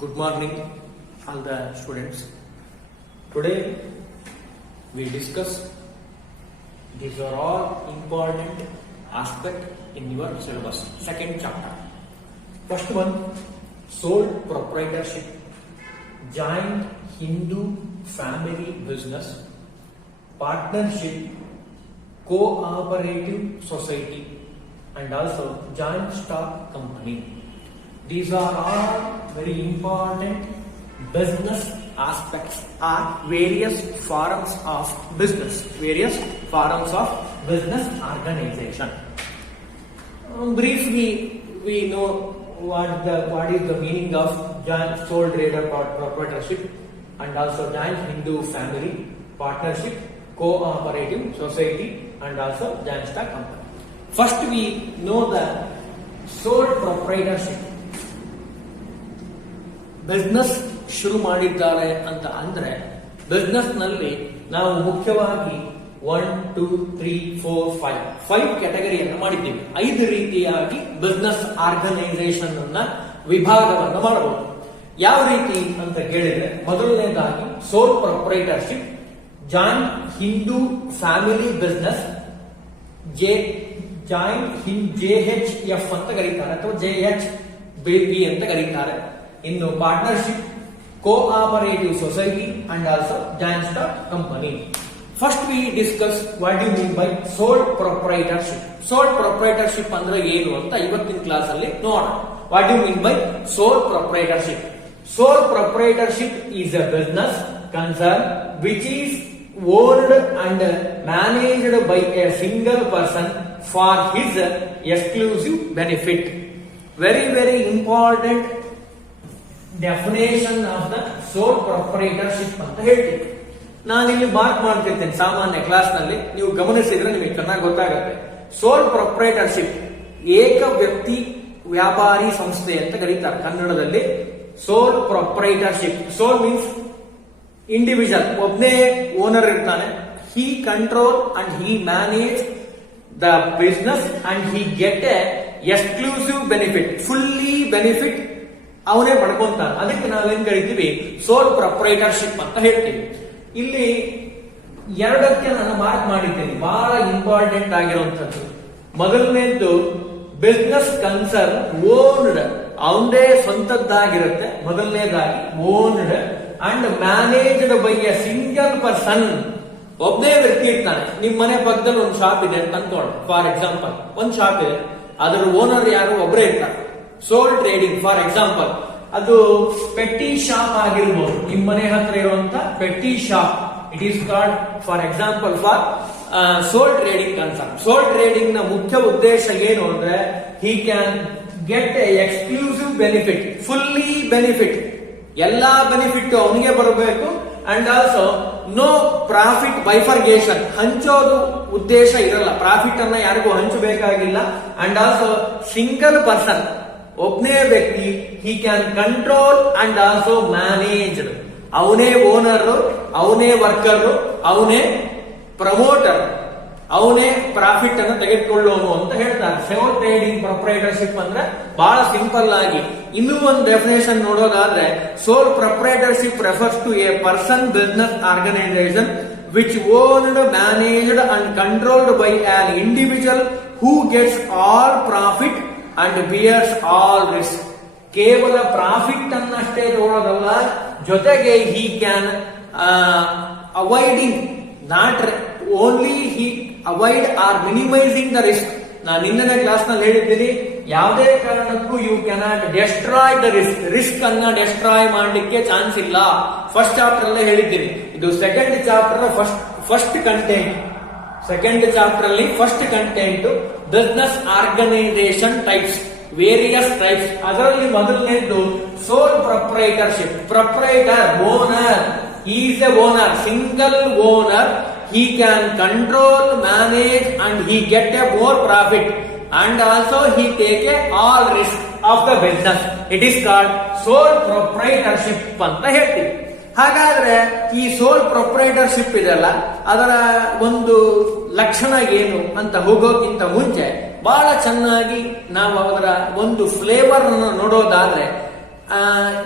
Good morning, all the students. Today we discuss these are all important aspect in your syllabus. Second chapter. First one, sole proprietorship, joint Hindu family business, partnership, cooperative society, and also joint stock company. These are all very important business aspects or various forms of business organization. Briefly, we know what is the meaning of joint sole trader proprietorship and also joint Hindu family partnership, cooperative society, and also joint stock company. First, we know the sole proprietorship. Business ಶುರು ಮಾಡಿದ್ದಾರೆ ಅಂತ ಅಂದ್ರೆ business ನಲ್ಲಿ ನಾವು ಮುಖ್ಯವಾಗಿ 1, 2, 3, 4, 5 ಕ್ಯಾಟಗರಿಯನ್ನು ಮಾಡಿದ್ದೀವಿ. 5 ರೀತಿಯಾಗಿ business organization ಅನ್ನ ವಿಭಾಗವನ್ನು ಮಾಡಬಹುದು. ಯಾವ ರೀತಿ ಅಂತ ಕೇಳಿದ್ರೆ, ಮೊದಲನೇದಾಗಿ sole proprietorship, joint Hindu family business, JHF ಅಂತ ಕರೀತಾರೆ ಅಥವಾ JHBP ಅಂತ ಕರೀತಾರೆ. ಇನ್ನು partnership, cooperative society and also joint stock company. First we discuss what you mean by sole proprietorship. Sole proprietorship ಅಂದ್ರೆ ಏನು ಅಂತ ಇವತ್ತಿನ ಕ್ಲಾಸ್ ಅಲ್ಲಿ ನೋಡೋಣ. What you mean by sole proprietorship? Sole proprietorship is a business concern which is owned and managed by a single person for his exclusive benefit. Very important definition of the sole proprietorship ಅಂತ ಹೇಳ್ತೀವಿ. ನಾನಿಲ್ಲಿ mark ಮಾಡ್ತಿರ್ತೇನೆ ಸಾಮಾನ್ಯ class ನಲ್ಲಿ, ನೀವು ಗಮನಿಸಿದ್ರೆ ನಿಮಗೆ ಚೆನ್ನಾಗಿ ಗೊತ್ತಾಗುತ್ತೆ. ಸೋಲ್ ಪ್ರೊಪ್ರೈಟರ್ಶಿಪ್ ಏಕ ವ್ಯಕ್ತಿ ವ್ಯಾಪಾರಿ ಸಂಸ್ಥೆ ಅಂತ ಕರೀತಾರೆ ಕನ್ನಡದಲ್ಲಿ. Sole proprietorship, sole means individual, ಒಬ್ಬನೇ ಓನರ್ ಇರ್ತಾನೆ. He control and he manage the business and he get a exclusive benefit, fully benefit ಅವನೇ ಪಡ್ಕೊಂತಾನೆ. ಅದಕ್ಕೆ ನಾವೇನ್ ಕರಿತೀವಿ, ಸೋಲ್ ಪ್ರೊಪ್ರೈಟರ್ಶಿಪ್ ಅಂತ ಹೇಳ್ತೀವಿ. ಇಲ್ಲಿ ಎರಡಕ್ಕೆ ನಾನು ಮಾರ್ಕ್ ಮಾಡಿದ್ದೀನಿ, ಬಹಳ ಇಂಪಾರ್ಟೆಂಟ್ ಆಗಿರುವಂತದ್ದು. ಮೊದಲನೇದ್ದು ಬಿಸ್ನೆಸ್ ಕನ್ಸರ್ನ್ ಓನ್ಡ್, ಅವನದೇ ಸ್ವಂತದ್ದಾಗಿರುತ್ತೆ. ಮೊದಲನೇದಾಗಿ owned and managed by a single person, ಒಬ್ಬನೇ ವ್ಯಕ್ತಿ ಇರ್ತಾನೆ. ನಿಮ್ ಮನೆ ಪಕ್ಕದಲ್ಲಿ ಒಂದು ಶಾಪ್ ಇದೆ ಅಂತ ಅನ್ಕೊಳ್ಳಿ. ಫಾರ್ ಎಕ್ಸಾಂಪಲ್, ಒಂದು ಶಾಪ್ ಇದೆ, ಅದರ ಓನರ್ ಯಾರು ಒಬ್ಬರೇ ಇರ್ತಾರೆ. ಸೋಲ್ ಟ್ರೇಡಿಂಗ್ ಫಾರ್ ಎಕ್ಸಾಂಪಲ್, ಅದು ಪೆಟ್ಟಿ ಶಾಪ್ ಆಗಿರ್ಬೋದು. ನಿಮ್ಮ ಮನೆ ಹತ್ರ ಇರುವಂತ petty shop, it is called for example for sole trading concern. Sole trading ನ ಮುಖ್ಯ ಉದ್ದೇಶ ಏನು ಅಂದ್ರೆ, he can get a exclusive benefit, fully benefit, ಎಲ್ಲಾ ಬೆನಿಫಿಟ್ ಅವನಿಗೆ ಬರಬೇಕು. And also no profit bifurcation, ಹಂಚೋದು ಉದ್ದೇಶ ಇರಲ್ಲ, ಪ್ರಾಫಿಟ್ ಅನ್ನ ಯಾರಿಗೂ ಹಂಚಬೇಕಾಗಿಲ್ಲ. ಅಂಡ್ ಆಲ್ಸೋ ಸಿಂಗಲ್ ಪರ್ಸನ್, ಒಬ್ಬನೇ ವ್ಯಕ್ತಿ, he can control and also managed, ಅವನೇ ಓನರ್, ಅವನೇ ವರ್ಕರ್, ಅವನೇ ಪ್ರಮೋಟರ್, ಅವನೇ ಪ್ರಾಫಿಟ್ ಅನ್ನು ತೆಗೆದುಕೊಳ್ಳೋನು ಅಂತ ಹೇಳ್ತಾರೆ. ಸೋಲ್ ಟ್ರೇಡಿಂಗ್ ಪ್ರೊಪ್ರೈಟರ್ಶಿಪ್ ಅಂದ್ರೆ ಬಹಳ ಸಿಂಪಲ್ ಆಗಿ ಇನ್ನೂ ಒಂದು ಡೆಫಿನೇಷನ್ ನೋಡೋದಾದ್ರೆ, sole proprietorship refers to a person business organisation which owned, managed and controlled by an individual who gets all profit and bears all risk. ಕೇವಲ ಪ್ರಾಫಿಟ್ ಅನ್ನಷ್ಟೇ ನೋಡೋದಲ್ಲ, ಜೊತೆಗೆ he can avoiding, not only he avoid or minimising the risk. ನಾನು ನಿನ್ನೆ class ನಲ್ಲಿ ಹೇಳಿದ್ದೀನಿ, ಯಾವುದೇ ಕಾರಣಕ್ಕೂ you cannot destroy the risk, risk ಅನ್ನ ಡೆಸ್ಟ್ರಾಯ್ ಮಾಡಲಿಕ್ಕೆ ಚಾನ್ಸ್ ಇಲ್ಲ. ಫಸ್ಟ್ ಚಾಪ್ಟರ್ ಅಲ್ಲೇ ಹೇಳಿದ್ದೀನಿ. ಇದು second chapter first content. Second chapter ಅಲ್ಲಿ first content business organisation types, various types. ಅದರಲ್ಲಿ ಮೊದಲನೇದು sole proprietorship. Proprietor, owner, is a owner, single owner, he can control, manage and he get a more profit and also he take a all risk of the business. It is called sole proprietorship ಅಂತ ಹೇಳ್ತೀವಿ. ಹಾಗಾದ್ರೆ ಈ ಸೋಲ್ proprietorship ಇದೆಲ್ಲ, ಅದರ ಒಂದು ಲಕ್ಷಣ ಏನು ಅಂತ ಹೋಗೋಕ್ಕಿಂತ ಮುಂಚೆ ಬಹಳ ಚೆನ್ನಾಗಿ ನಾವು ಅದರ ಒಂದು ಫ್ಲೇವರ್ ಅನ್ನು ನೋಡೋದಾದ್ರೆ,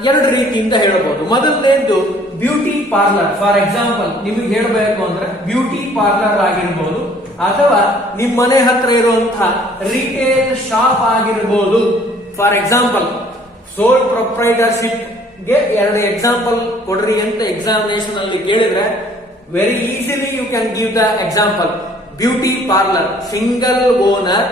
ಎರಡು ರೀತಿಯಿಂದ ಹೇಳಬಹುದು. ಮೊದಲನೇದು ಬ್ಯೂಟಿ ಪಾರ್ಲರ್. ಫಾರ್ ಎಕ್ಸಾಂಪಲ್ ನಿಮಗೆ ಹೇಳಬೇಕು ಅಂದ್ರೆ ಬ್ಯೂಟಿ ಪಾರ್ಲರ್ ಆಗಿರ್ಬೋದು, ಅಥವಾ ನಿಮ್ಮ ಮನೆ ಹತ್ರ ಇರುವಂತಹ ರಿಟೇಲ್ ಶಾಪ್ ಆಗಿರ್ಬೋದು. ಫಾರ್ ಎಕ್ಸಾಂಪಲ್ ಸೋಲ್ ಪ್ರೊಪ್ರೈಟರ್ಶಿಪ್ ಗೆ 2 ಎಕ್ಸಾಂಪಲ್ ಕೊಡ್ರಿ ಅಂತ ಎಕ್ಸಾಮಿನೇಷನ್ ಅಲ್ಲಿ ಕೇಳಿದ್ರೆ very easily you can give the example. Beauty parlour, single owner,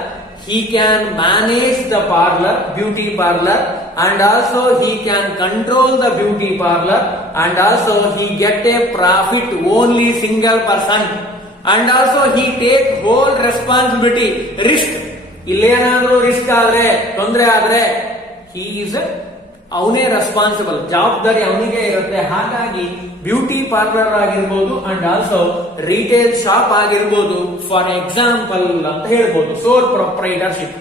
he can manage the parlor, beauty parlor, and also he can control the beauty parlor, and also he get a profit, only single person, and also he take whole responsibility. Risk ಇಲ್ಲೇನಾದ್ರೂ risk ಆದ್ರೆ, ತೊಂದರೆ ಆದ್ರೆ he is ಅವನೇ responsible, ಜವಾಬ್ದಾರಿ ಅವನಿಗೆ ಇರುತ್ತೆ. ಹಾಗಾಗಿ beauty parlour ಆಗಿರ್ಬೋದು ಅಂಡ್ ಆಲ್ಸೋ ರಿಟೇಲ್ ಶಾಪ್ ಆಗಿರ್ಬೋದು ಫಾರ್ ಎಕ್ಸಾಂಪಲ್ ಅಂತ ಹೇಳ್ಬೋದು ಸೋಲ್ ಪ್ರೊಪ್ರೈಟರ್ಶಿಪ್.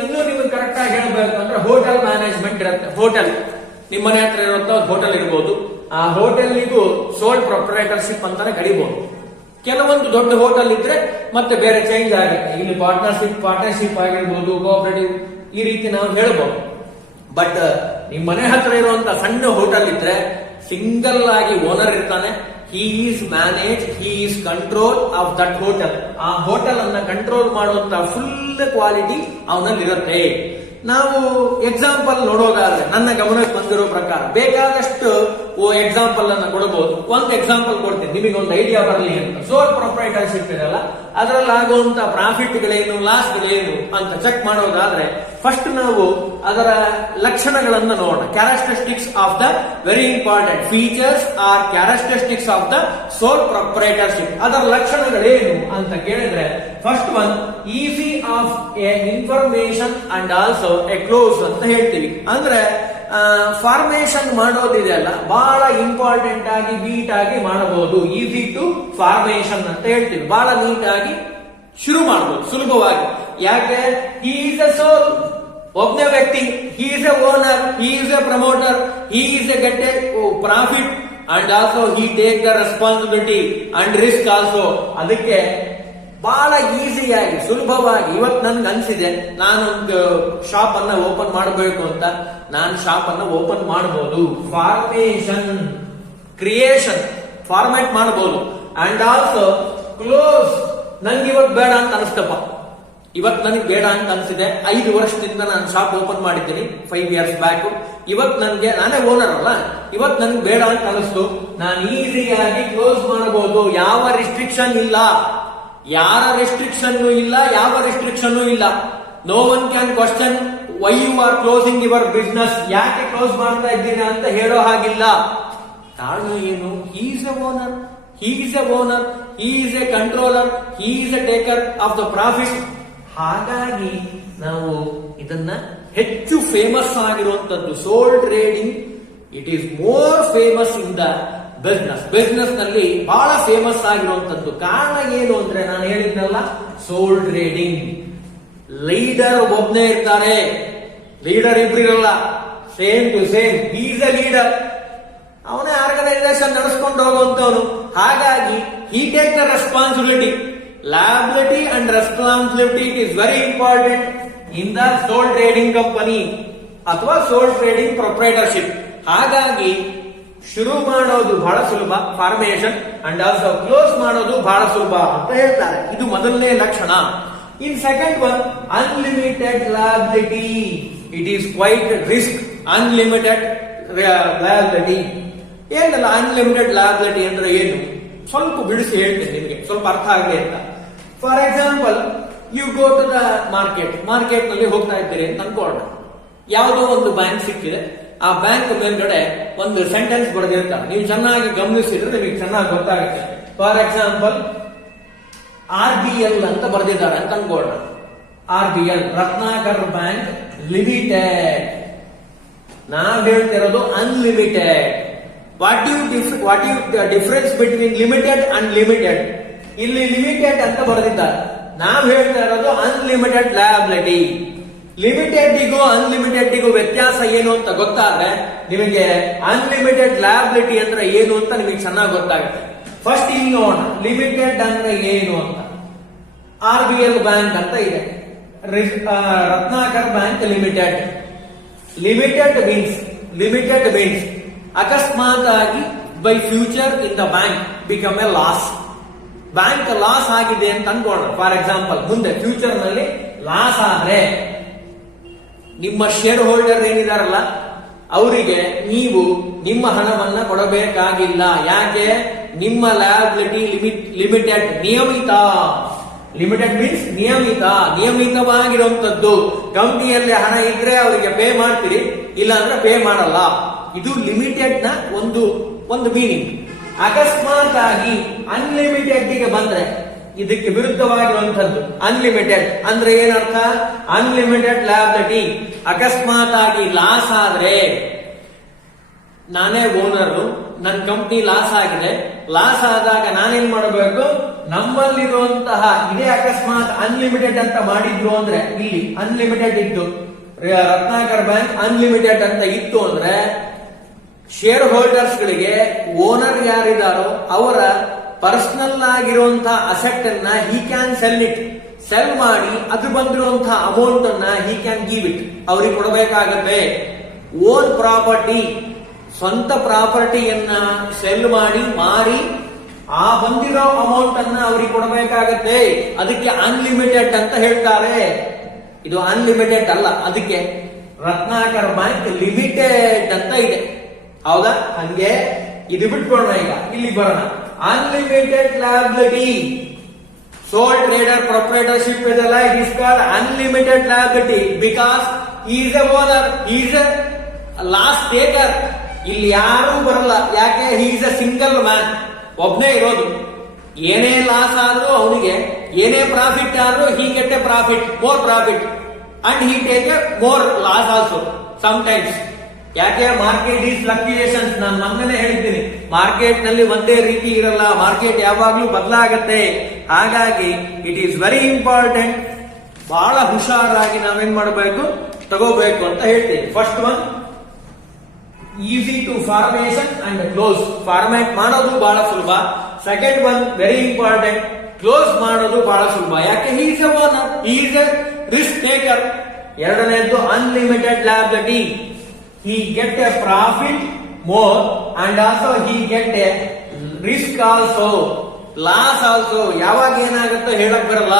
ಇನ್ನು ನಿಮಗೆ ಕರೆಕ್ಟ್ ಆಗಿ ಹೇಳ್ಬೇಕು ಅಂದ್ರೆ ಹೋಟೆಲ್ ಮ್ಯಾನೇಜ್ಮೆಂಟ್ ಇರುತ್ತೆ. ಹೋಟೆಲ್ ನಿಮ್ಮ ಮನೆ ಹತ್ರ ಇರುವಂತ ಹೋಟೆಲ್ ಇರ್ಬೋದು, ಆ ಹೋಟೆಲ್ಗೂ ಸೋಲ್ ಪ್ರೊಪ್ರೈಟರ್ಶಿಪ್ ಅಂತಾನೆ ಕಡಿಬಹುದು. ಕೆಲವೊಂದು ದೊಡ್ಡ ಹೋಟೆಲ್ ಇದ್ರೆ ಮತ್ತೆ ಬೇರೆ ಚೇಂಜ್ ಆಗುತ್ತೆ. ಇಲ್ಲಿ ಪಾರ್ಟ್ನರ್ಶಿಪ್ ಆಗಿರ್ಬೋದು, ಕೋಆಪರೇಟಿವ್, ಈ ರೀತಿ ನಾವು ಹೇಳ್ಬೋದು. ಬಟ್ ನಿಮ್ ಮನೆ ಹತ್ರ ಇರುವಂತ ಸಣ್ಣ ಹೋಟೆಲ್ ಇದ್ರೆ ಸಿಂಗಲ್ ಆಗಿ ಓನರ್ ಇರ್ತಾನೆ. He is manage, he is control of that hotel. ಆ ಹೋಟೆಲ್ ಅನ್ನ ಕಂಟ್ರೋಲ್ ಮಾಡುವಂತ ಫುಲ್ ಕ್ವಾಲಿಟಿ ಅವನಲ್ಲಿ ಇರುತ್ತೆ. ನಾವು ಎಕ್ಸಾಂಪಲ್ ನೋಡೋದಾದ್ರೆ ನನ್ನ ಗಮನಕ್ಕೆ ಬಂದಿರೋ ಪ್ರಕಾರ ಬೇಕಾದಷ್ಟು ಎಕ್ಸಾಂಪಲ್ ಅನ್ನ ಕೊಡಬಹುದು. ಒಂದು ಎಕ್ಸಾಂಪಲ್ ಕೊಡ್ತೀನಿ ನಿಮಗೆ ಒಂದು ಐಡಿಯಾ ಬರಲಿ ಅಂತ. ಸೋಲ್ ಪ್ರೊಪ್ರೈಟರ್ಶಿಪ್ ಇದೆಲ್ಲ, ಅದರಲ್ಲಿ ಆಗುವಂತ ಪ್ರಾಫಿಟ್ಗಳೇನು, ಲಾಸ್ಗಳೇನು ಅಂತ ಚೆಕ್ ಮಾಡೋದಾದ್ರೆ ಫಸ್ಟ್ ನಾವು ಅದರ ಲಕ್ಷಣಗಳನ್ನ ನೋಡೋಣ. Characteristics of the very important features or characteristics of the sole proprietorship. ಅದರ ಲಕ್ಷಣಗಳೇನು ಅಂತ ಕೇಳಿದ್ರೆ first one easy of a information and also a close ಅಂತ ಹೇಳ್ತೀವಿ. ಅಂದ್ರೆ ಫಾರ್ಮೇಶನ್ ಮಾಡೋದಿದೆಯಲ್ಲ ಬಹಳ ಇಂಪಾರ್ಟೆಂಟ್ ಆಗಿ ನೀಟ್ ಆಗಿ ಮಾಡಬಹುದು. ಈಸಿ ಟು ಫಾರ್ಮೇಶನ್ ಅಂತ ಹೇಳ್ತೀವಿ. ಬಹಳ ನೀಟ್ ಆಗಿ ಶುರು ಮಾಡಬಹುದು ಸುಲಭವಾಗಿ. ಯಾಕೆ? ಹಿ ಈಸ್ ಎ ಸೋಲ್, ಒಬ್ಬನೇ ವ್ಯಕ್ತಿ. ಹಿ is a owner, he is A promoter, he is A get a profit and also he take the responsibility and risk also. ಅದಕ್ಕೆ ಬಹಳ ಈಸಿಯಾಗಿ ಸುಲಭವಾಗಿ ಇವತ್ತು ನನ್ಗೆ ಅನ್ಸಿದೆ ನಾನೊಂದು ಶಾಪ್ ಅನ್ನ ಓಪನ್ ಮಾಡಬೇಕು ಅಂತ, ನಾನು ಶಾಪ್ ಅನ್ನ ಓಪನ್ ಮಾಡಬಹುದು. ಫಾರ್ಮೇಶನ್, ಕ್ರಿಯೇಷನ್, ಫಾರ್ಮ್ಯಾಟ್ ಮಾಡಬಹುದು ಅಂಡ್ ಆಲ್ಸೋ ಕ್ಲೋಸ್. ನನ್ಗೆ ಇವತ್ತು ಬೇಡ ಅಂತ ಅನಿಸ್ತಪ್ಪ, ಇವತ್ತು ನನಗೆ ಬೇಡ ಅಂತ ಅನ್ಸಿದೆ. 5 ವರ್ಷದಿಂದ ನಾನು ಶಾಪ್ ಓಪನ್ ಮಾಡಿದ್ದೀನಿ, 5 ಇಯರ್ಸ್ ಬ್ಯಾಕ್. ಇವತ್ತು ನನಗೆ, ನಾನೇ ಓನರ್ ಅಲ್ಲ, ಇವತ್ತು ನನಗೆ ಬೇಡ ಅಂತ ಅನಿಸ್ತು, ನಾನು ಈಸಿಯಾಗಿ ಕ್ಲೋಸ್ ಮಾಡಬಹುದು. ಯಾವ ರಿಸ್ಟ್ರಿಕ್ಷನ್ ಇಲ್ಲ, ಯಾರ ರೆಸ್ಟ್ರಿಕ್ಷನ್ ಇಲ್ಲ, ಯಾವ ರೆಸ್ಟ್ರಿಕ್ಷನ್ ಇಲ್ಲ. No one can question why you are closing your business. ಯಾಕೆ ಕ್ಲೋಸ್ ಮಾಡ್ತಾ ಇದ್ದೀರಾ ಅಂತ ಹೇಳೋ ಹಾಗಿಲ್ಲ. ಕಾರಣ ಏನು? He is a owner, he is a owner, he is a controller, he is a taker of the profit. ಹಾಗಾಗಿ ನಾವು ಇದನ್ನ ಹೆಚ್ಚು ಫೇಮಸ್ ಆಗಿರುವಂತದ್ದು sole trading. It is more famous in the business ನಲ್ಲಿ ಬಹಳ ಫೇಮಸ್ ಆಗಿರುವಂತದ್ದು. ಕಾರಣ ಏನು ಅಂದ್ರೆ ನಾನು ಹೇಳಿದ್ನಲ್ಲ, ಸೋಲ್ ಟ್ರೇಡಿಂಗ್. ಲೀಡರ್ ಒಬ್ಬನೇ ಇರ್ತಾರೆ, ಲೀಡರ್ ಇಬ್ರಿರಲ್ಲ. Same to same is a leader, ಅವನೇ ಆರ್ಗನೈಸೇಷನ್ ನಡೆಸ್ಕೊಂಡು ಹೋಗುವಂತವನು. ಹಾಗಾಗಿ he take the responsibility. Liability and responsibility is very important in the sole trading company ಅಥವಾ ಸೋಲ್ ಟ್ರೇಡಿಂಗ್ ಪ್ರೊಪ್ರೈಟರ್ಶಿಪ್. ಹಾಗಾಗಿ ಶುರು ಮಾಡೋದು ಬಹಳ ಸುಲಭ, ಫಾರ್ಮೇಶನ್, ಅಂಡ್ ಆಲ್ಸೋ ಕ್ಲೋಸ್ ಮಾಡೋದು ಬಹಳ ಸುಲಭ ಅಂತ ಹೇಳ್ತಾರೆ. ಇದು ಮೊದಲನೇ ಲಕ್ಷಣ. In second one unlimited liability. It is quite risk. Unlimited liability ಏನಲ್ಲ, ಅನ್ಲಿಮಿಟೆಡ್ ಲಯಬಿಲಿಟಿ ಅಂದ್ರೆ ಏನು ಸ್ವಲ್ಪ ಬಿಡಿಸಿ ಹೇಳ್ತೇನೆ ನಿಮಗೆ, ಸ್ವಲ್ಪ ಅರ್ಥ ಆಗಲಿ ಅಂತ. For example, you go to the market ನಲ್ಲಿ ಹೋಗ್ತಾ ಇದ್ದೀರಿ ಅಂತ ಅನ್ಕೊಳ್ಳೋಣ. ಯಾವುದೋ ಒಂದು ಬ್ಯಾಂಕ್ ಸಿಕ್ಕಿದೆ, ಆ ಬ್ಯಾಂಕ್ ಮೇಲ್ಗಡೆ ಒಂದು ಸೆಂಟೆನ್ಸ್ ಬರೆದಿರ್ತಾರೆ. ನೀವು ಚೆನ್ನಾಗಿ ಗಮನಿಸಿದ್ರೆ ನಿಮಗೆ ಚೆನ್ನಾಗಿ ಗೊತ್ತಾಗುತ್ತೆ. ಫಾರ್ ಎಕ್ಸಾಂಪಲ್, RBL ಅಂತ ಬರೆದಿದ್ದಾರೆ ಅಂತ ಅನ್ಕೊಳ್ಳೋಣ. RBL, Ratnakar bank limited. ನಾವ್ ಹೇಳ್ತಿರೋದು unlimited. What you difference between limited and limited? ಇಲ್ಲಿ ಲಿಮಿಟೆಡ್ ಅಂತ ಬರೆದಿದ್ದಾರೆ, ನಾವ್ ಹೇಳ್ತಾ ಇರೋದು ಅನ್ಲಿಮಿಟೆಡ್ ಲಯಬಿಲಿಟಿ. ಲಿಮಿಟೆಡ್ಗೂ ಅನ್ಲಿಮಿಟೆಡ್ಗೂ ವ್ಯತ್ಯಾಸ ಏನು ಅಂತ ಗೊತ್ತಾದ್ರೆ ನಿಮಗೆ ಅನ್ಲಿಮಿಟೆಡ್ ಲಯಬಿಲಿಟಿ ಅಂದ್ರೆ ಏನು ಅಂತ ನಿಮಗೆ ಚೆನ್ನಾಗಿ ಗೊತ್ತಾಗುತ್ತೆ. ಫಸ್ಟ್ ಇಲ್ಲಿ ನೋಡೋಣ, ಲಿಮಿಟೆಡ್ ಅಂದ್ರೆ ಏನು ಅಂತ. RBL ಬ್ಯಾಂಕ್ ಅಂತ ಇದೆ, Ratnakar bank limited. Limited means ಅಕಸ್ಮಾತ್ ಆಗಿ by future in the bank become a loss. Bank loss ಆಗಿದೆ ಅಂತ ಅನ್ಕೊಳ್ಳೋಣ. ಫಾರ್ ಎಕ್ಸಾಂಪಲ್, ಮುಂದೆ ಫ್ಯೂಚರ್ ನಲ್ಲಿ ಲಾಸ್ ಆದ್ರೆ ನಿಮ್ಮ ಶೇರ್ ಹೋಲ್ಡರ್ ಏನಿದಾರಲ್ಲ ಅವರಿಗೆ ನೀವು ನಿಮ್ಮ ಹಣವನ್ನ ಕೊಡಬೇಕಾಗಿಲ್ಲ. ಯಾಕೆ? ನಿಮ್ಮ ಲಯಬಿಲಿಟಿ ಲಿಮಿಟೆಡ್, ಲಿಮಿಟೆಡ್ ಮೀನ್ಸ್ ನಿಯಮಿತವಾಗಿರುವಂತದ್ದು. ಕಂಪನಿಯಲ್ಲಿ ಹಣ ಇದ್ರೆ ಅವರಿಗೆ ಪೇ ಮಾಡ್ತೀರಿ, ಇಲ್ಲ ಅಂದ್ರೆ ಪೇ ಮಾಡಲ್ಲ. ಇದು ಲಿಮಿಟೆಡ್ ನ ಒಂದು ಮೀನಿಂಗ್. ಅಕಸ್ಮಾತ್ ಆಗಿ ಅನ್ಲಿಮಿಟೆಡ್ ಗೆ ಬಂದ್ರೆ ಇದಕ್ಕೆ ವಿರುದ್ಧವಾಗಿರುವಂತದ್ದು. ಅನ್ಲಿಮಿಟೆಡ್ ಅಂದ್ರೆ ಏನರ್ಥ? Unlimited liability. ಅಕಸ್ಮಾತ್ ಆಗಿ ಲಾಸ್ ಆದ್ರೆ, ನಾನೇ ಓನರ್, ನನ್ನ ಕಂಪ್ನಿ ಲಾಸ್ ಆಗಿದೆ, ಲಾಸ್ ಆದಾಗ ನಾನೇನ್ ಮಾಡಬೇಕು? ನಮ್ಮಲ್ಲಿರುವಂತಹ ಇದೇ ಅಕಸ್ಮಾತ್ ಅನ್ಲಿಮಿಟೆಡ್ ಅಂತ ಮಾಡಿದ್ರು ಅಂದ್ರೆ, ಇಲ್ಲಿ ಅನ್ಲಿಮಿಟೆಡ್ ಇತ್ತು, ರತ್ನಾಕರ್ ಬ್ಯಾಂಕ್ ಅನ್ಲಿಮಿಟೆಡ್ ಅಂತ ಇತ್ತು ಅಂದ್ರೆ, ಶೇರ್ ಹೋಲ್ಡರ್ಸ್ ಗಳಿಗೆ ಓನರ್ ಯಾರಿದಾರೋ ಅವರ ಪರ್ಸನಲ್ ಆಗಿರುವಂತಹ ಅಸೆಟ್ ಅನ್ನ ಹಿ ಕ್ಯಾನ್ ಸೆಲ್ ಮಾಡಿ ಅದು ಬಂದಿರುವಂತಹ ಅಮೌಂಟ್ ಅನ್ನ ಹಿ ಕ್ಯಾನ್ ಗಿವ್ ಇಟ್, ಅವ್ರಿಗೆ ಕೊಡಬೇಕಾಗತ್ತೆ. ಓನ್ ಪ್ರಾಪರ್ಟಿ, ಸ್ವಂತ ಪ್ರಾಪರ್ಟಿಯನ್ನ ಸೆಲ್ ಮಾಡಿ ಮಾರಿ ಆ ಬಂದಿರೋ ಅಮೌಂಟ್ ಅನ್ನ ಅವ್ರಿಗೆ ಕೊಡಬೇಕಾಗತ್ತೆ. ಅದಕ್ಕೆ ಅನ್ಲಿಮಿಟೆಡ್ ಅಂತ ಹೇಳ್ತಾರೆ. ಇದು ಅನ್ಲಿಮಿಟೆಡ್ ಅಲ್ಲ, ಅದಕ್ಕೆ ರತ್ನಾಕರ್ ಬ್ಯಾಂಕ್ ಲಿಮಿಟೆಡ್ ಅಂತ ಇದೆ. ಹೌದಾ? ಹಂಗೆ ಇದು ಬಿಟ್ಕೊಳ್ಳೋಣ. ಈಗ ಇಲ್ಲಿ ಬರೋಣ. ಅನ್ಲಿಮಿಟೆಡ್ ಲಯಬಿಲಿಟಿ, ಸೋಲ್ ಟ್ರೇಡರ್ ಪ್ರೊಪ್ರೈಟರ್ಶಿಪ್ ಇದೆಲ್ಲ, it is called unlimited liability because is a owner, is A loss taker. ಇಲ್ಲಿ ಯಾರೂ ಬರಲ್ಲ. ಯಾಕೆ? ಈಸ್ ಎ ಸಿಂಗಲ್ ಮ್ಯಾನ್, ಒಬ್ನೇ ಇರೋದು. ಏನೇ ಲಾಸ್ ಆದ್ರೂ ಅವನಿಗೆ, ಏನೇ ಪ್ರಾಫಿಟ್ ಆದ್ರೂ he get a profit, more profit, and he take a more loss also sometimes. ಯಾಕೆ? Market is fluctuations. ನಾನು ಮೊನ್ನೆ ಹೇಳಿದ್ದೀನಿ, ಮಾರ್ಕೆಟ್ ನಲ್ಲಿ ಒಂದೇ ರೀತಿ ಇರಲ್ಲ, ಮಾರ್ಕೆಟ್ ಯಾವಾಗ್ಲೂ ಬದಲಾಗತ್ತೆ. ಹಾಗಾಗಿ ಇಟ್ ಈಸ್ ವೆರಿ ಇಂಪಾರ್ಟೆಂಟ್. ಬಹಳ ಹುಷಾರಾಗಿ ನಾವೇನ್ ಮಾಡಬೇಕು, ತಗೋಬೇಕು ಅಂತ ಹೇಳ್ತೀನಿ. First one, easy to formation and close. Format ಮಾಡೋದು ಬಹಳ ಸುಲಭ. Second one, very important, close ಮಾಡೋದು ಬಹಳ ಸುಲಭ. ಯಾಕೆ? He is a owner, he is a risk taker. ಎರಡನೇದ್ದು unlimited liability. He get a profit more and also he get a risk also, loss also. ಯಾವಾಗ ಏನಾಗುತ್ತೋ ಹೇಳಕ್ ಬರಲ್ಲ.